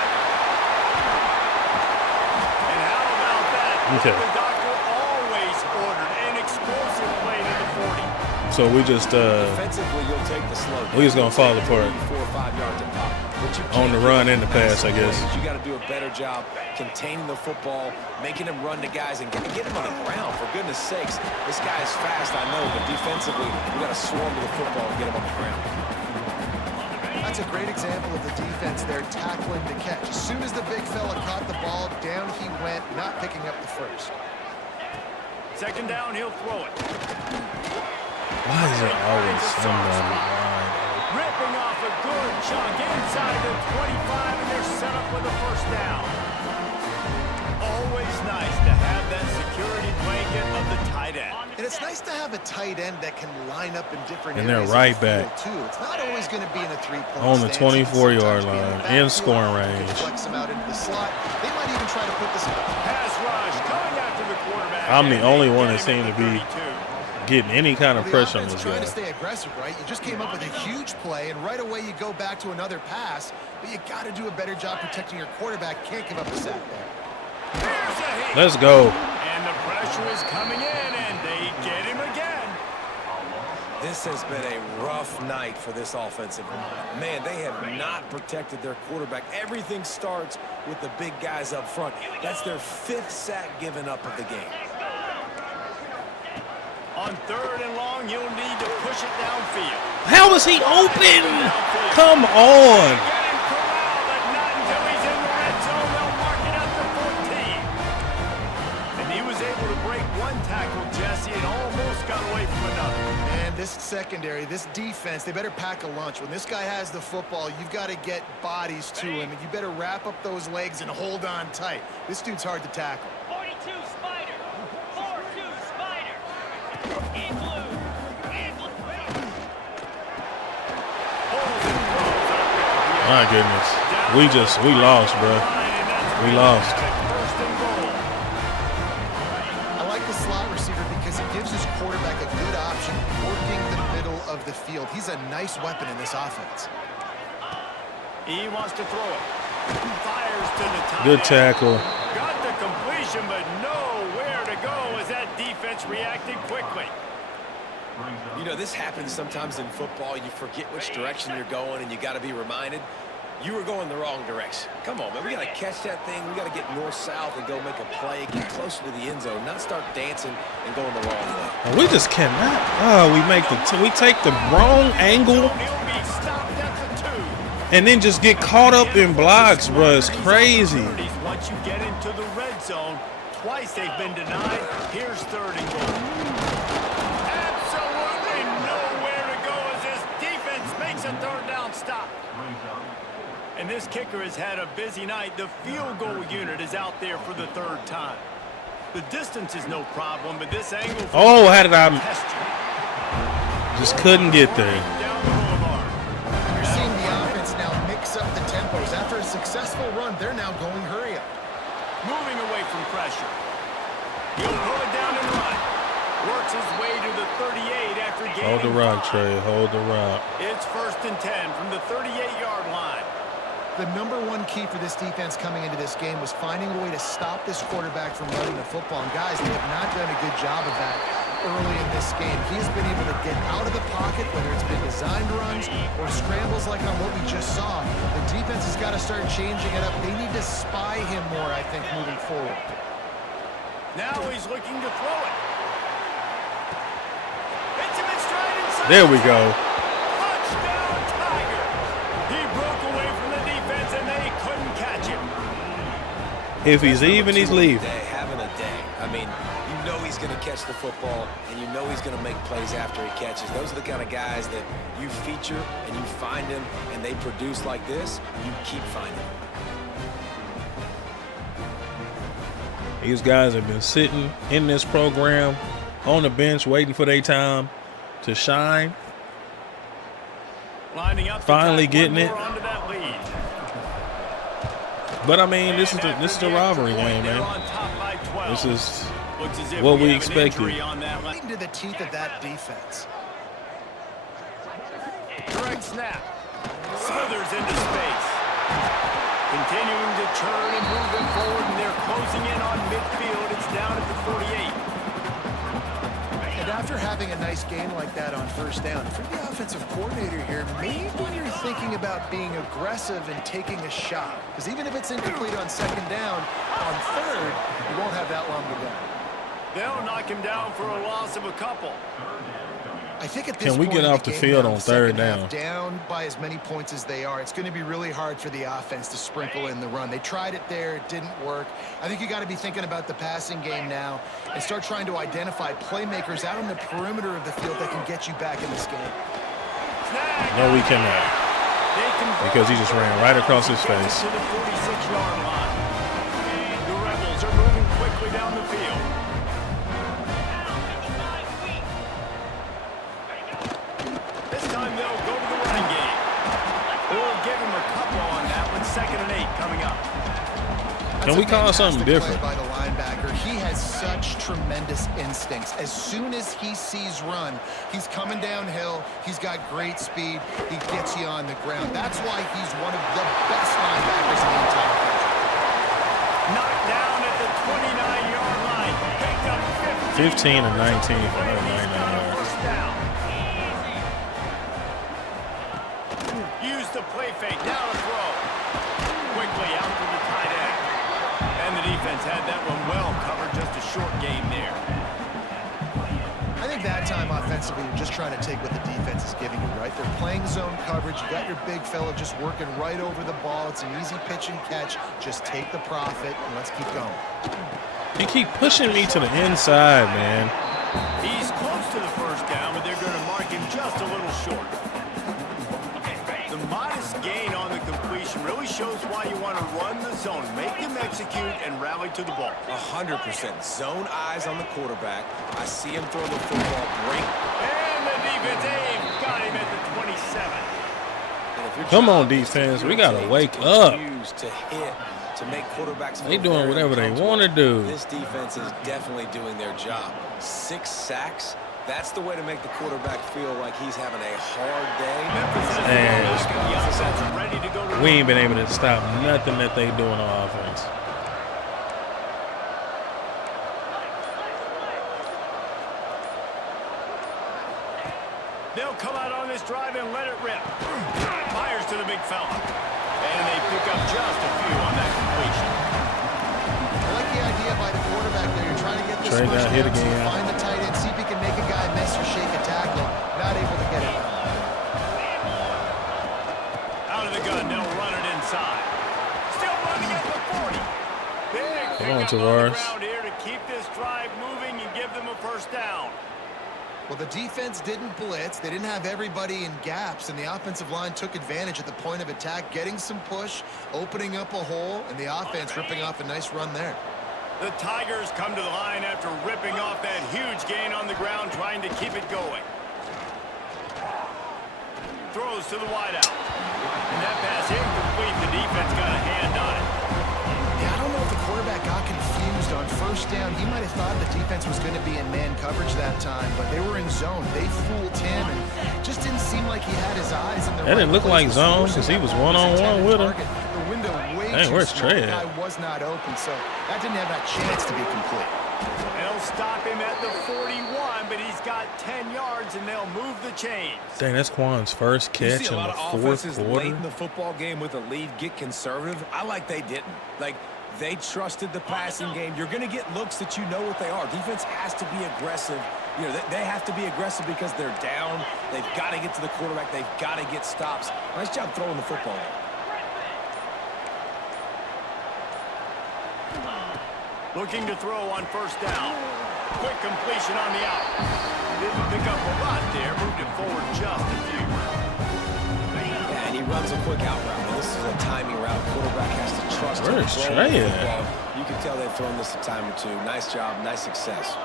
And how about that? Okay. The doctor always ordered an explosive play to the 40. So we just defensively, you'll take the slow. we just gonna fall apart 4 or 5 yards to pop. But you on the run and the pass, I guess. You got to do a better job containing the football, making him run to guys, and get him on the ground. For goodness sakes, this guy is fast, I know, but defensively, we got to swarm to the football and get him on the ground. That's a great example of the defense there tackling to catch. As soon as the big fella caught the ball, down he went, not picking up the first. Second down, he'll throw it. Why is there always somebody wide? Ripping off a good chunk inside the 25, and they're set up with a first down. Always nice to have that security blanket of the tight end. And it's nice to have a tight end that can line up in different And areas they're right of the field, back. too. It's not always going to be in a three-point On the stance. It can 24-yard sometimes be line, the in backfield. scoring They can range. flex them out into the slot. They might even try to put this. Pass rush coming after the quarterback. I'm the only one that Get him seemed at to the be 32. getting any kind of The pressure on offense this trying guy. to stay aggressive, right? You just came up with a huge play, and right away you go back to another pass, but you got to do a better job protecting your quarterback. Can't give up a sack there. Here's a hit. Let's go. And the pressure is coming in, and they get him again. This has been a rough night for this offensive line. Man, they have not protected their quarterback. Everything starts with the big guys up front. That's their 5th sack given up of the game. On third and long, you'll need to push it downfield. How is he open? Come on. Get him corralled, but not until he's in the red zone. They'll mark it up to 14. And he was able to break one tackle, Jesse, and almost got away from another. And this secondary, this defense, they better pack a lunch. When this guy has the football, you've got to get bodies to him, and you better wrap up those legs and hold on tight. This dude's hard to tackle. 42 Spider. 4-2 Spider. In blue. My goodness. We lost, bro. We lost. I like the slot receiver because it gives his quarterback a good option working the middle of the field. He's a nice weapon in this offense. He wants to throw it. Fires to the top. Good tackle. Got the completion, but nowhere to go as that defense reacted quickly. You know, this happens sometimes in football. You forget which direction you're going, and you got to be reminded you were going the wrong direction. Come on, man. We got to catch that thing. We got to get north-south and go make a play, get closer to the end zone, not start dancing and going the wrong way. We just cannot. Oh, we take the wrong angle He'll be stopped at the 2. and then just get caught up in blocks, bro. It's crazy. Once you get into the red zone, twice they've been denied. Here's third and goal. Absolutely nowhere to go as this defense makes a third down stop. And this kicker has had a busy night. The field goal unit is out there for the 3rd time. The distance is no problem, but this angle. Oh, how did I test you. just couldn't get there? Down the boulevard. You're seeing the offense now mix up the tempos. After a successful run, they're now going hurry up. Moving away from pressure. He'll pull it down and run. Works his way to the 38 after gaining Hold the rock, 5. Trey. Hold the rock. It's 1st and 10 from the 38-yard line. The number one key for this defense coming into this game was finding a way to stop this quarterback from running the football. And guys, they have not done a good job of that early in this game. He has been able to get out of the pocket, whether it's been designed runs or scrambles like on what we just saw. The defense has got to start changing it up. They need to spy him more, I think, moving forward. Now he's looking to throw it. Hits him in stride inside. There we go. Touchdown, Tiger. He broke away from the defense, and they couldn't catch him. If he's even, he's leaving. Having a day. catch the football, and you know he's going to make plays after he catches. Those are the kind of guys that you feature and you find them, and they produce like this. You keep finding them. These guys have been sitting in this program on the bench waiting for their time to shine. Lining up Finally getting it. onto that lead. But I mean, this is the rivalry game, man. This is what we expected. Right into the teeth of that defense. Direct snap. Slithers into space. Continuing to turn and move it forward, and they're closing in on midfield. It's down at the 48. And after having a nice game like that on first down, for the offensive coordinator here, maybe you're thinking about being aggressive and taking a shot. Because even if it's incomplete on second down, on third, you won't have that long to go. They'll knock him down for a loss of a couple. I think at this Can we point get off the game field now, on third second half, down? down by as many points as they are, it's going to be really hard for the offense to sprinkle in the run. They tried it there. It didn't work. I think you got to be thinking about the passing game now and start trying to identify playmakers out on the perimeter of the field that can get you back in this game. No, we cannot. Because he just ran right across his face. To the 46-yard line. The Rebels are moving quickly down the field. This time they'll go to the running game. We'll give him a couple on that one. 2nd and 8 coming up. Can we call something different? By the linebacker. He has such tremendous instincts. As soon as he sees run, he's coming downhill. He's got great speed. He gets you on the ground. That's why he's one of the best linebackers in the entire country. Knocked down at the 29-yard line. Picked up 15 and 19 for 199 yards. First down. Use the play fake. Now to throw. Quickly out to the tight end. And the defense had that one well covered. Just a short game there. I think that time offensively, you're just trying to take what the defense is giving you, right? They're playing zone coverage. You got your big fella just working right over the ball. It's an easy pitch and catch. Just take the profit and let's keep going. You keep pushing me to the inside, man. He's close to the first down, but they're going to mark him just a little short. The modest gain on the completion really shows why you want to run the zone, make them execute, and rally to the ball. 100%. Zone eyes on the quarterback. I see him throw the football, break. And the defense got him at the 27. Come on, defense. We got to wake up. To hit, to make quarterbacks They doing whatever they want to do. This defense is definitely doing their job. 6 sacks. That's the way to make the quarterback feel like he's having a hard day. And we ain't been able to stop nothing that they doing on offense. They'll come out on this drive and let it rip. Fires to the big fella. And they pick up just a few on that completion. I like the idea by the quarterback there. You're trying to get this Trade first down, hit down, so you again. find the tight end, see if he can make a guy miss or shake a tackle. Not able to get it done. Out of the gun, they'll run it inside. Still running at the 40. Big Come on, pickup on the Tavares. ground here to keep this drive moving and give them a first down. Well, the defense didn't blitz. They didn't have everybody in gaps, and the offensive line took advantage at the point of attack, getting some push, opening up a hole, and the offense ripping off a nice run there. The Tigers come to the line after ripping off that huge gain on the ground, trying to keep it going. Throws to the wideout. And that pass incomplete. The defense got a hand on it. Yeah, I don't know if the quarterback got confused on first down. He might have thought the defense was going to be in man coverage that time, but they were in zone. They fooled him, and it just didn't seem like he had his eyes in the That didn't look like zone because he was one-on-one with him. The window way Dang, too where's small. Trey The at? guy was not open, so that didn't have that chance to be complete. They'll stop him at the 41, but he's got 10 yards, and they'll move the chains. Dang, that's Quan's first You catch see in a lot the of fourth offenses late quarter. in the football game with a lead get conservative. I like they didn't. Like, they trusted the passing game. You're going to get looks that you know what they are. Defense has to be aggressive. You know, they have to be aggressive because they're down. They've got to get to the quarterback. They've got to get stops. Nice job throwing the football. Looking to throw on first down. Quick completion on the out. Didn't pick up a lot there. Moved it forward just a few. Yeah, and he runs a quick out route. And this is a timing route. Quarterback has to trust him. Where's Trey at? You can tell they've thrown this a time or two. Nice job, nice success.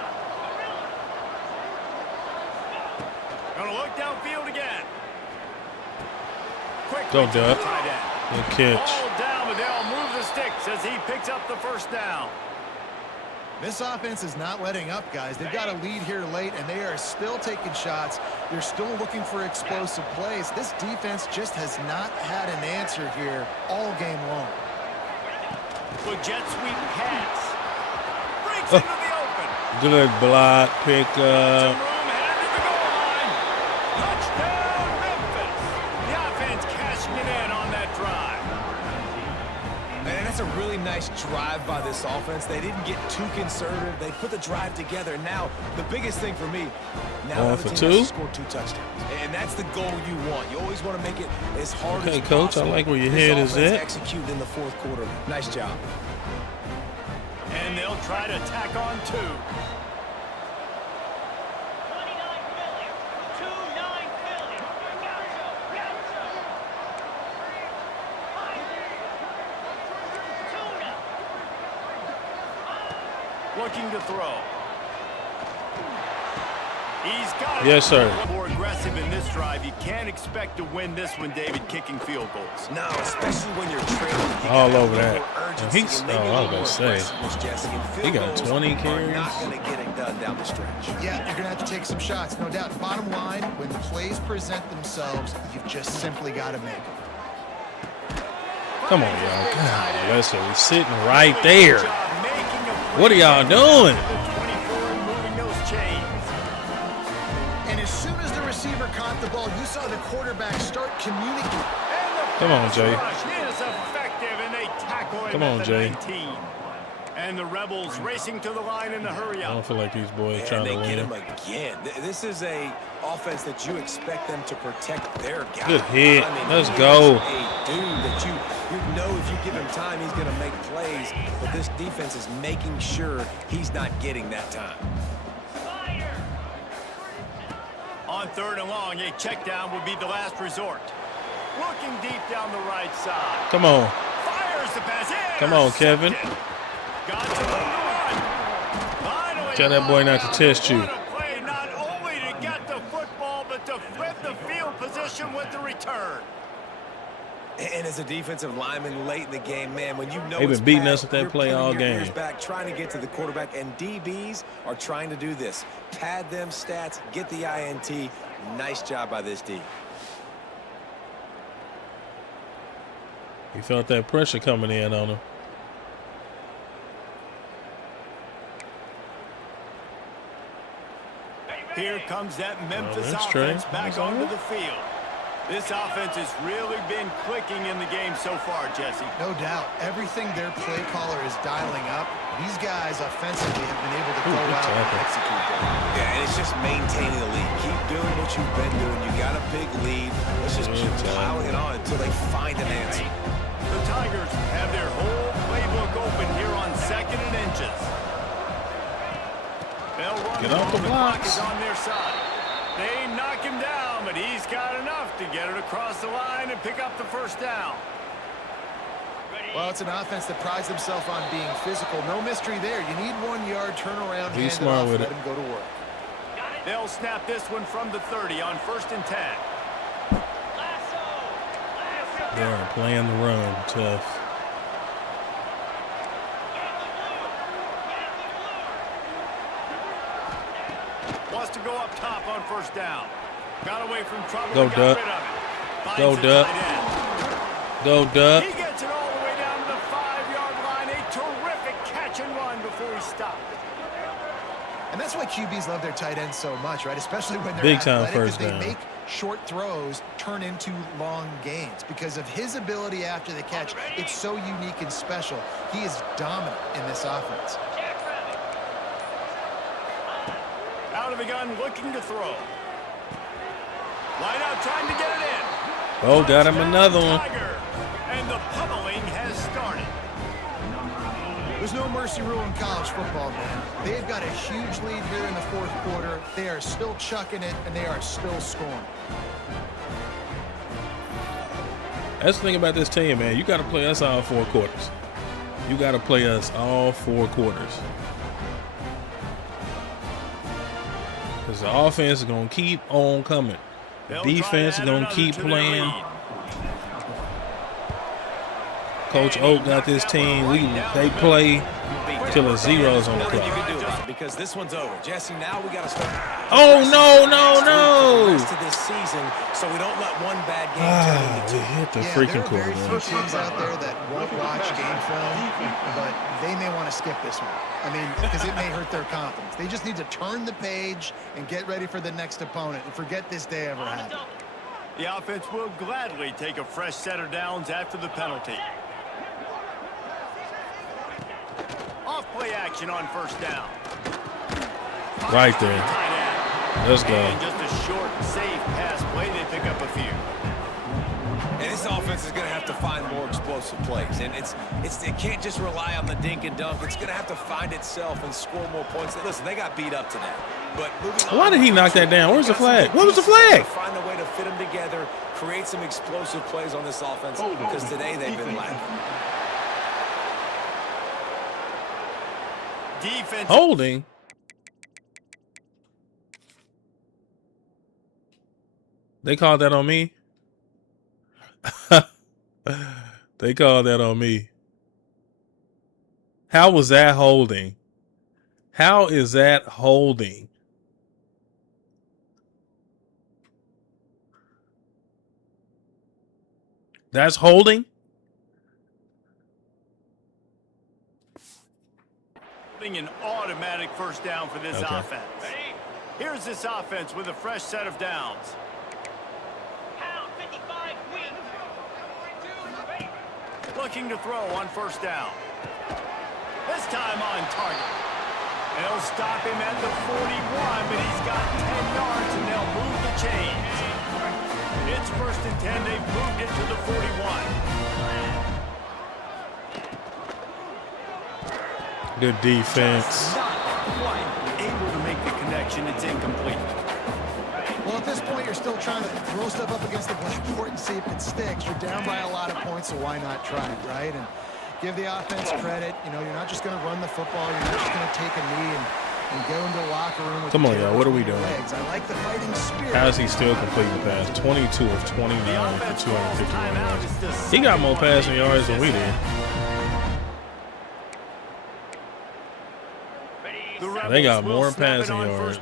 Gonna look downfield again. Quick. Go, Duck. Good catch. Ball down, but they'll move the sticks as he picks up the first down. This offense is not letting up, guys. They've got a lead here late, and they are still taking shots. They're still looking for explosive plays. This defense just has not had an answer here all game long. Good jet sweep pass. Breaks into the open. Good block, pick Some up. room headed to the goal line. Touchdown, Memphis. The offense cashing it in on that drive. Man, that's a really nice drive by this offense. They didn't get too conservative. They put the drive together. Now, the biggest thing for me, now Going the for team has to two? score 2 touchdowns. And that's the goal you want. You always want to make it as hard Okay, as Coach, I possible. like where your This head is offense at. executed in the fourth quarter. Nice job. And they'll try to tack on 2. 29 million. 29 million. Tuna. Looking to throw. He's got it. Yes, sir. More aggressive in this drive. You can't expect to win this one, David, kicking field goals. No, especially when you're trailing. You All gotta over have a that. little more And urgency he's- and maybe oh, I a was little gonna more say. aggressiveness, Jesse. And He field got goals 20 are carries. not going to get it done down the stretch. Yeah, you're going to have to take some shots, no doubt. Bottom line, when the plays present themselves, you've just simply got to make them. Come on, y'all. God, Lester, we're sitting right there. What are y'all doing? Moving those chains. And as soon as the receiver caught the ball, you saw the quarterback start communicating. Come on, Jay. Rush is effective, and they tackle him Come at on, the Jay. 19. And the Rebels racing to the line in the hurry I don't up. feel like these boys And trying they to get win. him again. This is a offense that you expect them to protect their guy. Good hit. Let's he go. is a dude that you know if you give him time, he's going to make plays. But this defense is making sure he's not getting that time. On 3rd and long, a check down would be the last resort. Looking deep down the right side. Come on. Fires the pass. Come on, Kevin. Got to run. Finally, Tell that boy not to test you. What a play, not only to get the football, but to flip the field position with the return. And as a defensive lineman late in the game, man, when you know They've been it's beating bad, us with that you're play pinning all your game. ears back, trying to get to the quarterback, and DBs are trying to do this. Pad them stats, get the INT. Nice job by this D. He felt that pressure coming in on him. Here comes that Memphis that's Trey. offense back That's all onto right. the field. This offense has really been clicking in the game so far, Jesse. No doubt. Everything their play caller is dialing up, these guys offensively have been able to go good out and tackle. execute that. Yeah, and it's just maintaining the lead. Keep doing what you've been doing. You got a big lead. Let's just keep piling it on until they find an answer. The Tigers have their whole playbook open here on 2nd and inches. They'll run Get off the clock blocks. is on their side. They knock him down, but he's got enough to get it across the line and pick up the first down. Well, it's an offense that prides themselves on being physical. No mystery there. You need 1 yard turnaround. Be hand it smart off, with let it. him go to work. They'll snap this one from the 30 on 1st and 10. They're playing the run tough. Wants to go up top on 1st down. Got away from trouble. Go, and got Duck. rid of it. Finds Go, the Duck. tight end. Go, Duck. He gets it all the way down to the 5-yard line. A terrific catch and run before he stopped. And that's why QBs love their tight ends so much, right? Especially when they're Big time athletic, first that they down. make short throws turn into long gains because of his ability after the catch. It's so unique and special. He is dominant in this offense. Out of the gun, looking to throw. Line out, trying to get it in. Oh, got him Touchdown, another one. Tiger. And the pummeling has started. There's no mercy rule in college football, man. They've got a huge lead here in the fourth quarter. They are still chucking it, and they are still scoring. That's the thing about this team, man. You got to play us all 4 quarters. You got to play us all 4 quarters. Because the offense is going to keep on coming. The defense is going to keep playing. Coach Oak got this team. They play till the zeros on the clock. Because this one's over. Jesse, now we got to start. Oh, no. To this season, so we don't let one bad game turn into 2. We hit the freaking quarter, man. There are very few teams out there that won't watch game film, but they may want to skip this one. I mean, because it may hurt their confidence. They just need to turn the page and get ready for the next opponent and forget this day ever happened. The offense will gladly take a fresh set of downs after the penalty. Off play action on first down. Right there. Let's go. And just a short, safe pass play. They pick up a few. And this offense is going to have to find more explosive plays. And it can't just rely on the dink and dunk. It's going to have to find itself and score more points. Listen, they got beat up today. But why did he knock that down? Where's the flag? What was the flag? Find a way to fit them together, create some explosive plays on this offense, because today they've been lacking. Defense. Holding. They called that on me. They called that on me. How was that holding? How is that holding? That's holding? An automatic first down for this offense. Here's this offense with a fresh set of downs. Pound 55 weak. Looking to throw on first down. This time on target. And they'll stop him at the 41, but he's got 10 yards and they'll move the chains. It's 1st and 10. They've moved it to the 41. Good defense. Not quite able to make the connection. It's incomplete. Well, at this point, you're still trying to throw stuff up against the blackboard and see if it sticks. You're down by a lot of points, so why not try it, right? And give the offense credit. You know, you're not just going to run the football. You're not just going to take a knee and go into the locker room with Come on, y'all. What are we doing? Legs. I like the fighting spirit. How is he still completing the pass? 22 of 29 for 251 yards. He got more passing yards than we did. They got more passing yards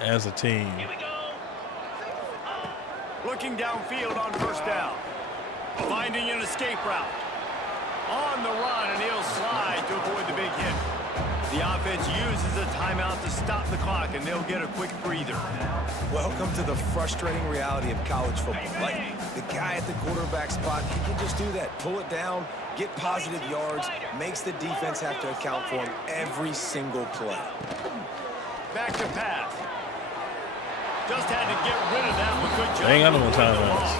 as a team. Here we go. Looking downfield on first down. Finding an escape route. On the run, and he'll slide to avoid the big hit. The offense uses a timeout to stop the clock, and they'll get a quick breather. Welcome to the frustrating reality of college football. Like, the guy at the quarterback spot, he can just do that. Pull it down, get positive yards, makes the defense have to account for him every single play. Back to pass. Just had to get rid of that one. Good job. They ain't got no more timeouts.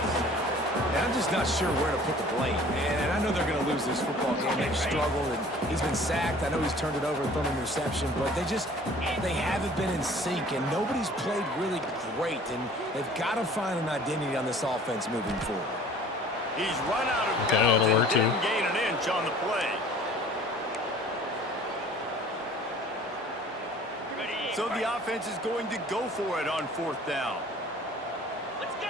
And I'm just not sure where to put the blame. And I know they're going to lose this football game. They've struggled, and he's been sacked. I know he's turned it over and thrown an interception, but they haven't been in sync, and nobody's played really great. And they've got to find an identity on this offense moving forward. He's run out of Okay, bounds that'll and work too. didn't gain an inch on the play. So the offense is going to go for it on fourth down. Let's go.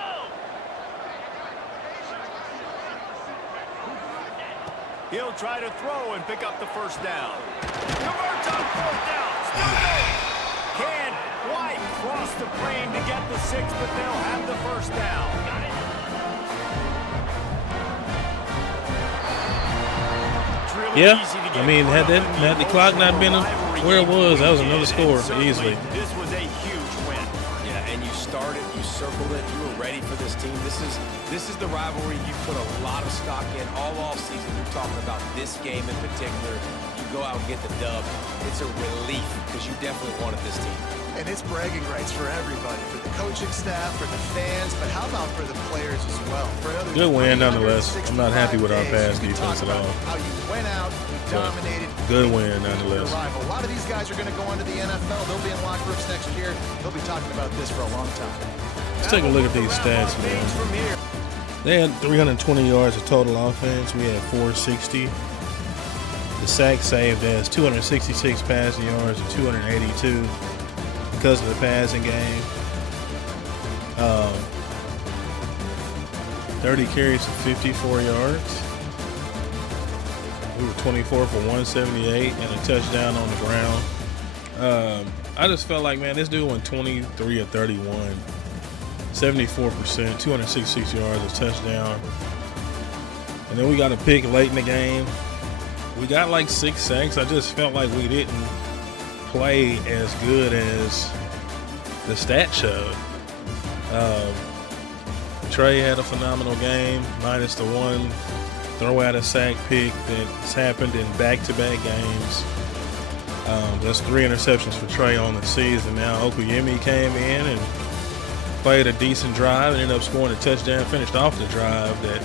He'll try to throw and pick up the first down. Converts on fourth down. Still going. Can't quite cross the plane to get the 6, but they'll have the first down. Really Yeah, easy to get I mean, caught had up in the clock not been rivalry where it game. was, that was another score easily. This was a huge win. Yeah, and you started, you circled it, you were ready for this team. This is the rivalry you put a lot of stock in all offseason. You're talking about this game in particular. You go out and get the dub. It's a relief because you definitely wanted this team. And it's bragging rights for everybody, for the coaching staff, for the fans, but how about for the players as well? For another good win nonetheless. I'm not happy with our pass defense at all. How you went out, you dominated. Good win nonetheless. A lot of these guys are going to go on to the NFL. They'll be in locker rooms next year. They'll be talking about this for a long time. Let's take a look at these stats, man. They had 320 yards of total offense. We had 460. The sack saved as 266 passing yards and 282 because of the passing game. 30 carries for 54 yards. We were 24 for 178 and a touchdown on the ground. I just felt like, man, this dude went 23 of 31. 74%, 266 yards, a touchdown. And then we got a pick late in the game. We got like 6 sacks. I just felt like we didn't play as good as the stat showed. Trey had a phenomenal game, minus the one throw out a sack pick that's happened in back-to-back games. That's 3 interceptions for Trey on the season. Now Okuyemi came in and played a decent drive and ended up scoring a touchdown, finished off the drive that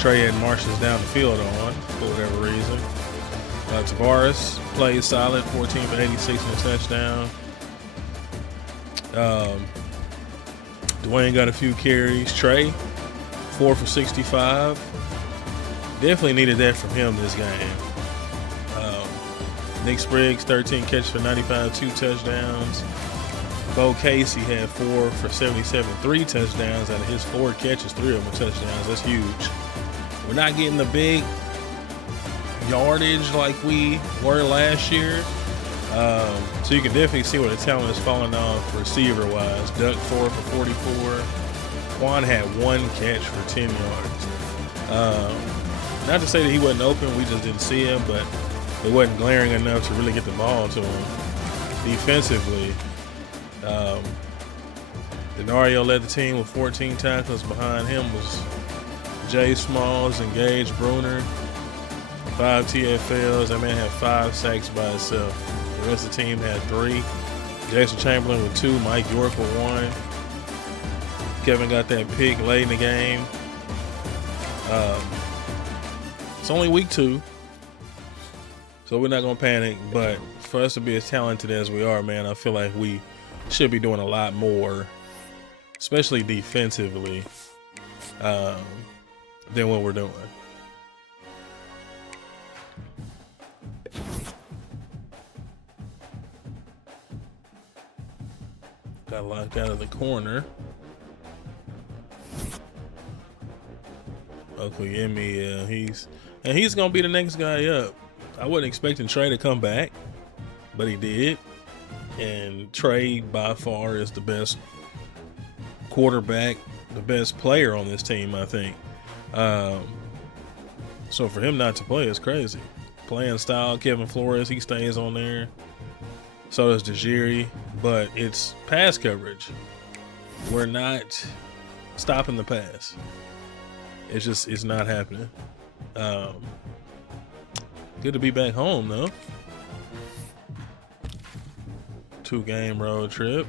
Trey had marched us down the field on for whatever reason. Tavares played solid, 14 for 86 and a touchdown. Dwayne got a few carries. Trey, 4 for 65. Definitely needed that from him this game. Nick Spriggs, 13 catches for 95, 2 touchdowns. Bo Casey had 4 for 77, 3 touchdowns. Out of his 4 catches, 3 of them were touchdowns. That's huge. We're not getting the big yardage like we were last year. So you can definitely see where the talent is falling off receiver-wise. Duck 4 for 44. Quan had 1 catch for 10 yards. Not to say that he wasn't open, we just didn't see him, but it wasn't glaring enough to really get the ball to him. Defensively, Denario led the team with 14 tackles. Behind him was Jay Smalls and Gage Bruner. 5 TFLs. That man had 5 sacks by himself. The rest of the team had 3. Jason Chamberlain with 2. Mike York with 1. Kevin got that pick late in the game. It's only week 2, so we're not going to panic. But for us to be as talented as we are, man, I feel like we should be doing a lot more, especially defensively, than what we're doing. Got locked out of the corner. Okuyemi, he's gonna be the next guy up. I wasn't expecting Trey to come back, but he did. And Trey by far is the best quarterback, the best player on this team, I think. So for him not to play is crazy. Playing style, Kevin Flores, he stays on there. So does Dejiri, but it's pass coverage. We're not stopping the pass. It's not happening. Good to be back home though. 2-game road trip.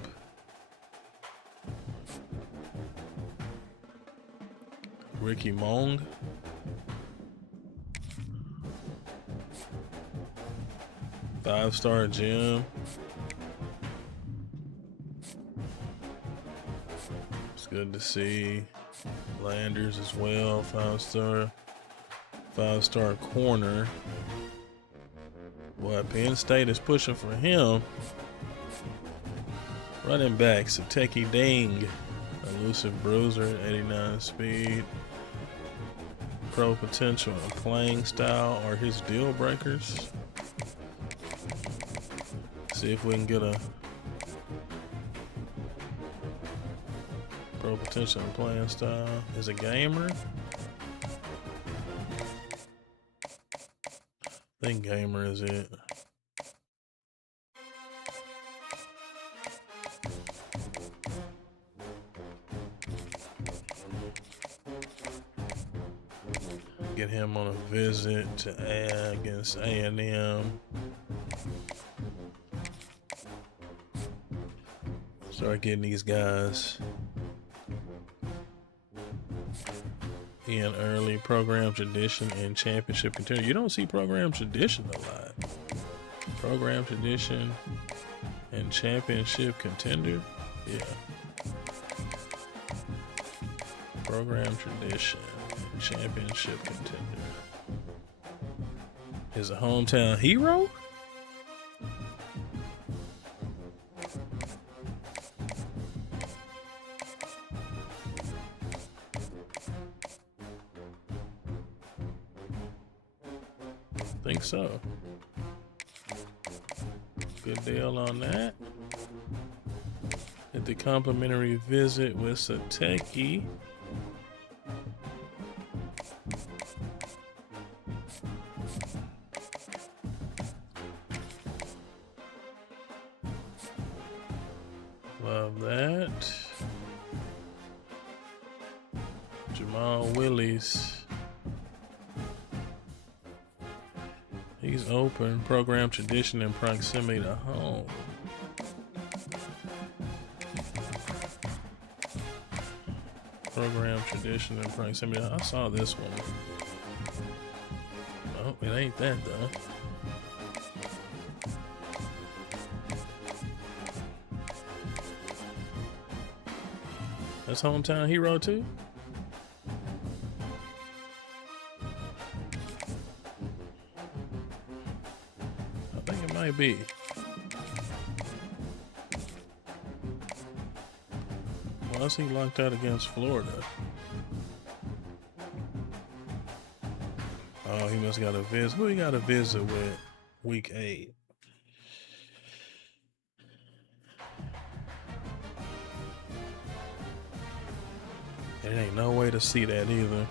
Ricky Mong. Five-star Jim. It's good to see. Landers as well, 5-star corner. Boy, Penn State is pushing for him. Running back, Sateki Ding, elusive bruiser, 89 speed. Pro potential and playing style are his deal breakers. See if we can get a pro potential and playing style. Is a gamer. I think gamer is it. Get him on a visit to against A&M. Start getting these guys in early. Program tradition and championship contender. You don't see program tradition a lot. Program tradition and championship contender. Yeah. Program tradition and championship contender. Is a hometown hero? Think so. Good deal on that. At the complimentary visit with Sateki. Love that. Jamal Willis. He's open. Program tradition and proximity to home. Program tradition and proximity. I saw this one. Oh, it ain't that though. That's hometown hero too. I think it might be. Why is he locked out against Florida? Oh, he must got a visit. Who he got a visit with? Week 8. There ain't no way to see that either.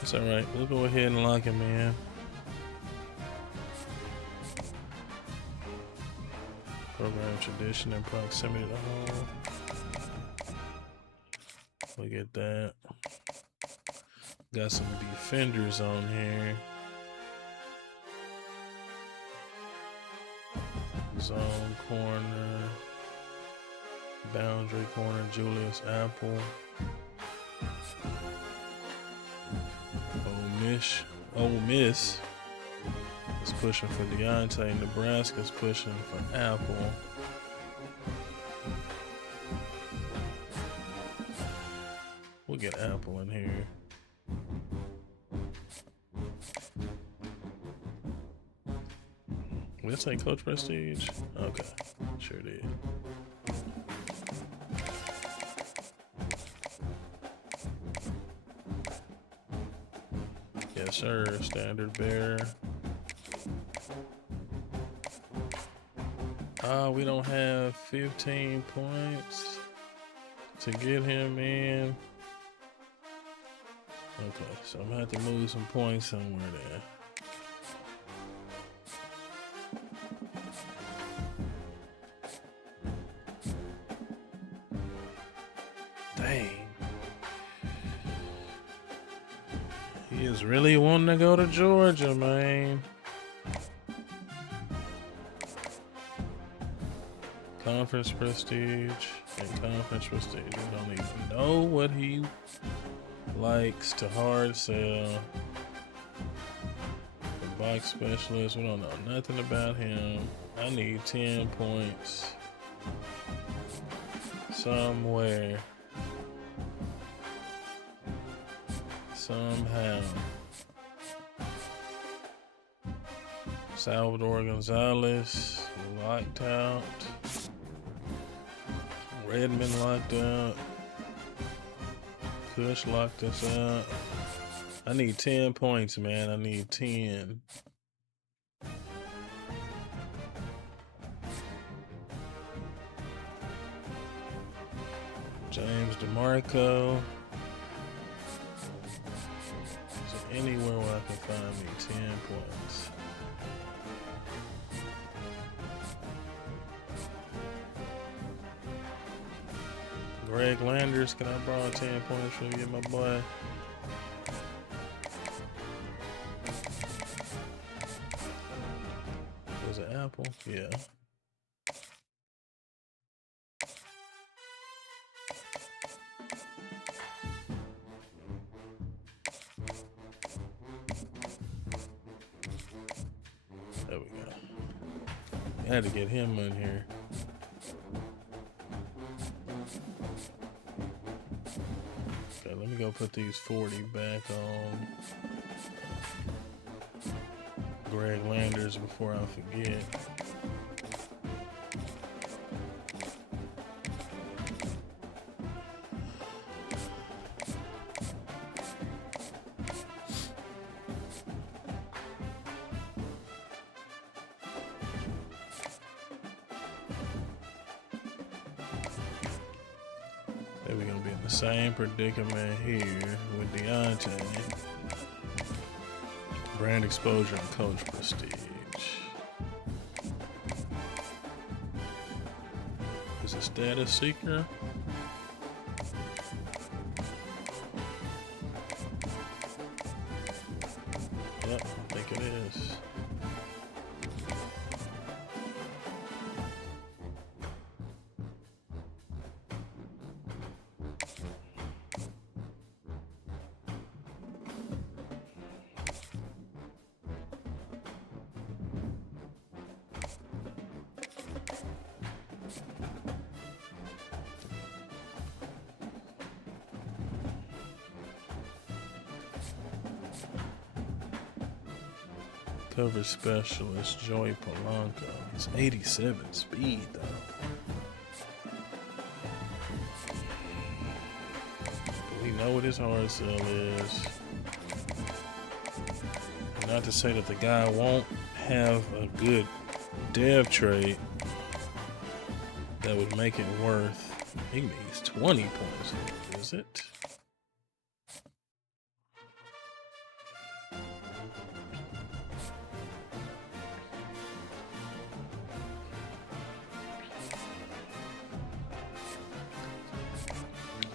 It's all right. We'll go ahead and lock him in. Program tradition and proximity to home. Look at that. Got some defenders on here. Zone corner. Boundary corner. Julius Apple. Ole Miss is pushing for Deontay. Nebraska's pushing for Apple. We'll get Apple in here. Did it say Coach Prestige? Okay, sure did. Yes, sir. Standard bearer. We don't have 15 points to get him in. Okay, so I'm gonna have to move some points somewhere there. Dang. He is really wanting to go to Georgia, man. Conference prestige and conference prestige. We don't even know what he likes to hard sell. The box specialist. We don't know nothing about him. I need 10 points somewhere. Somehow. Salvador Gonzalez locked out. Redmond locked out. Kush locked us out. I need 10 points, man. I need 10. James DeMarco. Anywhere where I can find me 10 points. Greg Landers, can I borrow 10 points from you, my boy? Yeah. There we go. I had to get him in here. Okay, let me go put these 40 back on Greg Landers before I forget. Then we're going to be in the same predicament here with Deontay. Brand exposure and coach prestige. Is a status seeker? Yep, I think it is. Cover specialist Joey Polanco. It's 87 speed though. But we know what his hard sell is. Not to say that the guy won't have a good dev trade that would make it worth. He needs 20 points for a visit.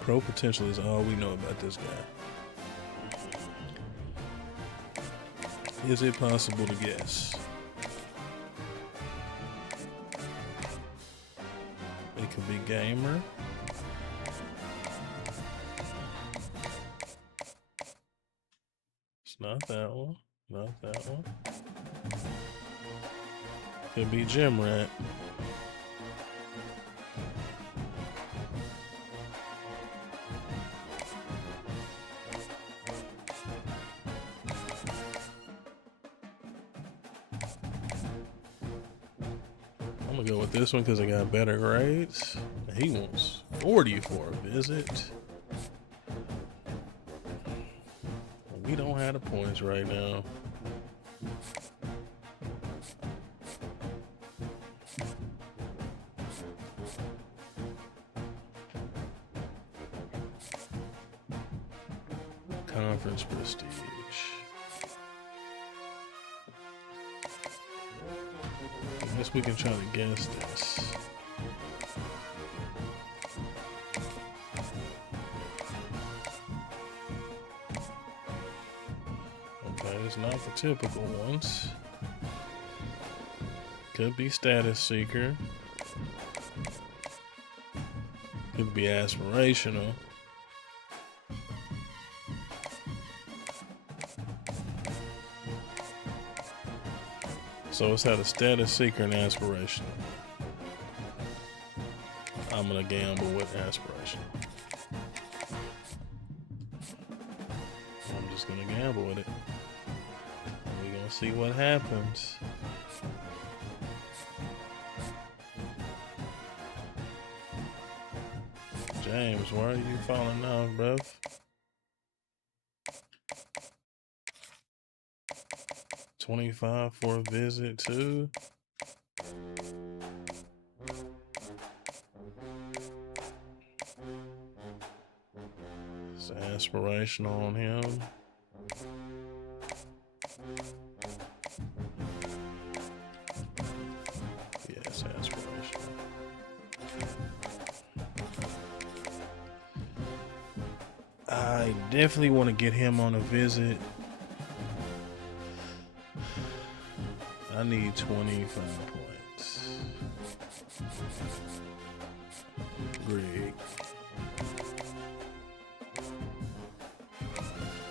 Pro potential is all we know about this guy. Is it possible to guess? It could be gamer. It's not that one. Not that one. Could be gym rat. I'm gonna go with this one because I got better grades. He wants 40 for a visit. We don't have the points right now. Conference prestige. I guess we can try to guess this. Okay, it's not the typical ones. Could be status seeker. Could be aspirational. So it's had a status seeker and aspirational. I'm gonna gamble with aspiration. I'm just gonna gamble with it. We're gonna see what happens. James, why are you falling off, bruv? $25 for a visit too. It's aspirational on him. Yeah, it's aspirational. I definitely want to get him on a visit. I need 25 points. Greg.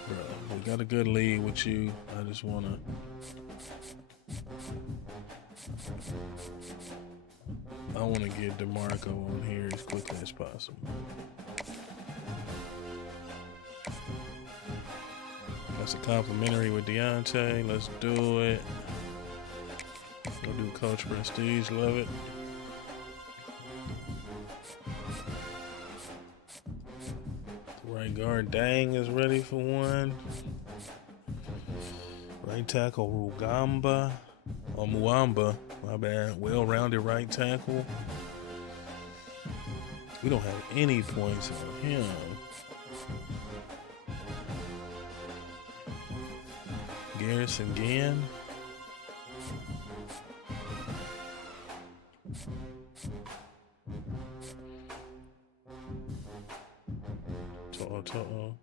Bro, we got a good lead with you. I just want to... I want to get DeMarco on here as quickly as possible. That's a complimentary with Deontay. Let's do it. Go do Coach Prestige. Love it. Right guard Dang is ready for one. Right tackle Rugamba. Or Muamba. My bad. Well-rounded right tackle. We don't have any points on him. Garrison again. Toto.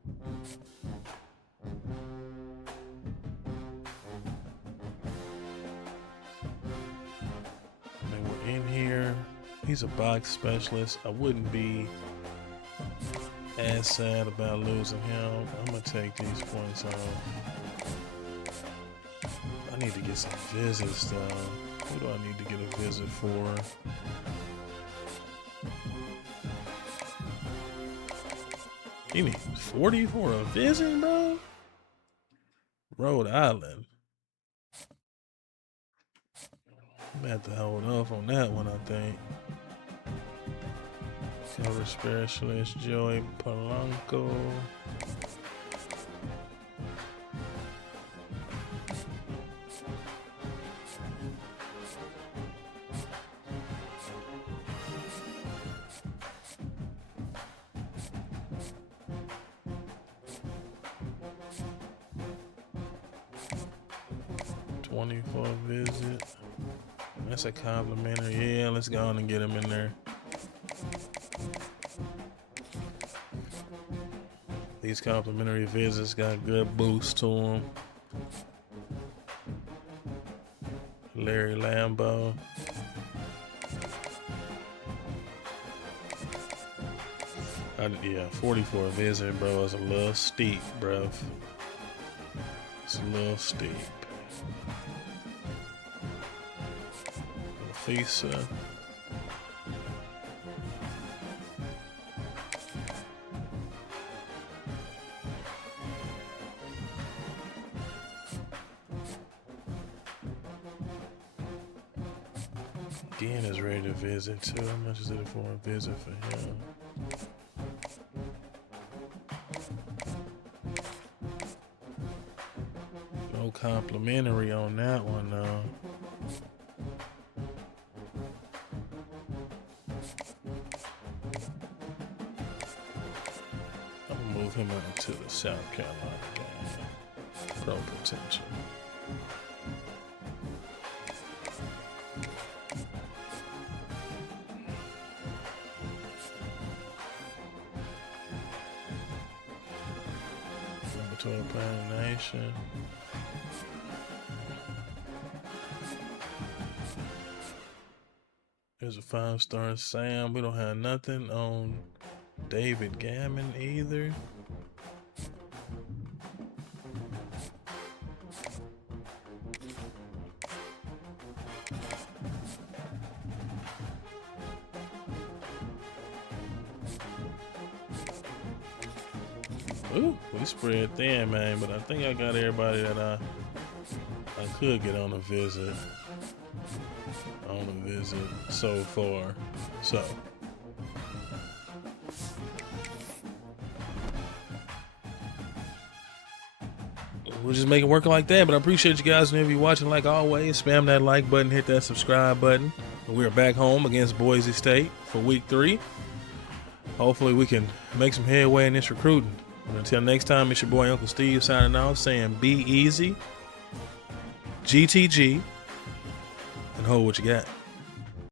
And we're in here. He's a box specialist. I wouldn't be as sad about losing him. I'm gonna take these points off. I need to get some visits though. Who do I need to get a visit for? You need 40 for a visit, bro? Rhode Island. I'm gonna have to hold off on that one, I think. Cover specialist Joey Polanco. For a visit. That's a complimentary. Yeah, let's go on and get him in there. These complimentary visits got good boost to them. Larry Lambeau. Yeah, 40 for a visit, bro, is a little steep, bro. It's a little steep. Lisa. Again is ready to visit too. How much is it for a visit for him? No complimentary on that one though. Move him out to the South Carolina game. Pro potential. Number 12 Pan Nation. There's a 5-star Sam. We don't have nothing on David Gammon either. Ooh, we spread thin, man, but I think I got everybody that I could get on a visit. So far. So we'll just make it work like that. But I appreciate you guys whenever you're watching. Like always, spam that like button, hit that subscribe button. We're back home against Boise State for week 3. Hopefully we can make some headway in this recruiting. And until next time, it's your boy Uncle Steve signing off, saying be easy, GTG, and hold what you got.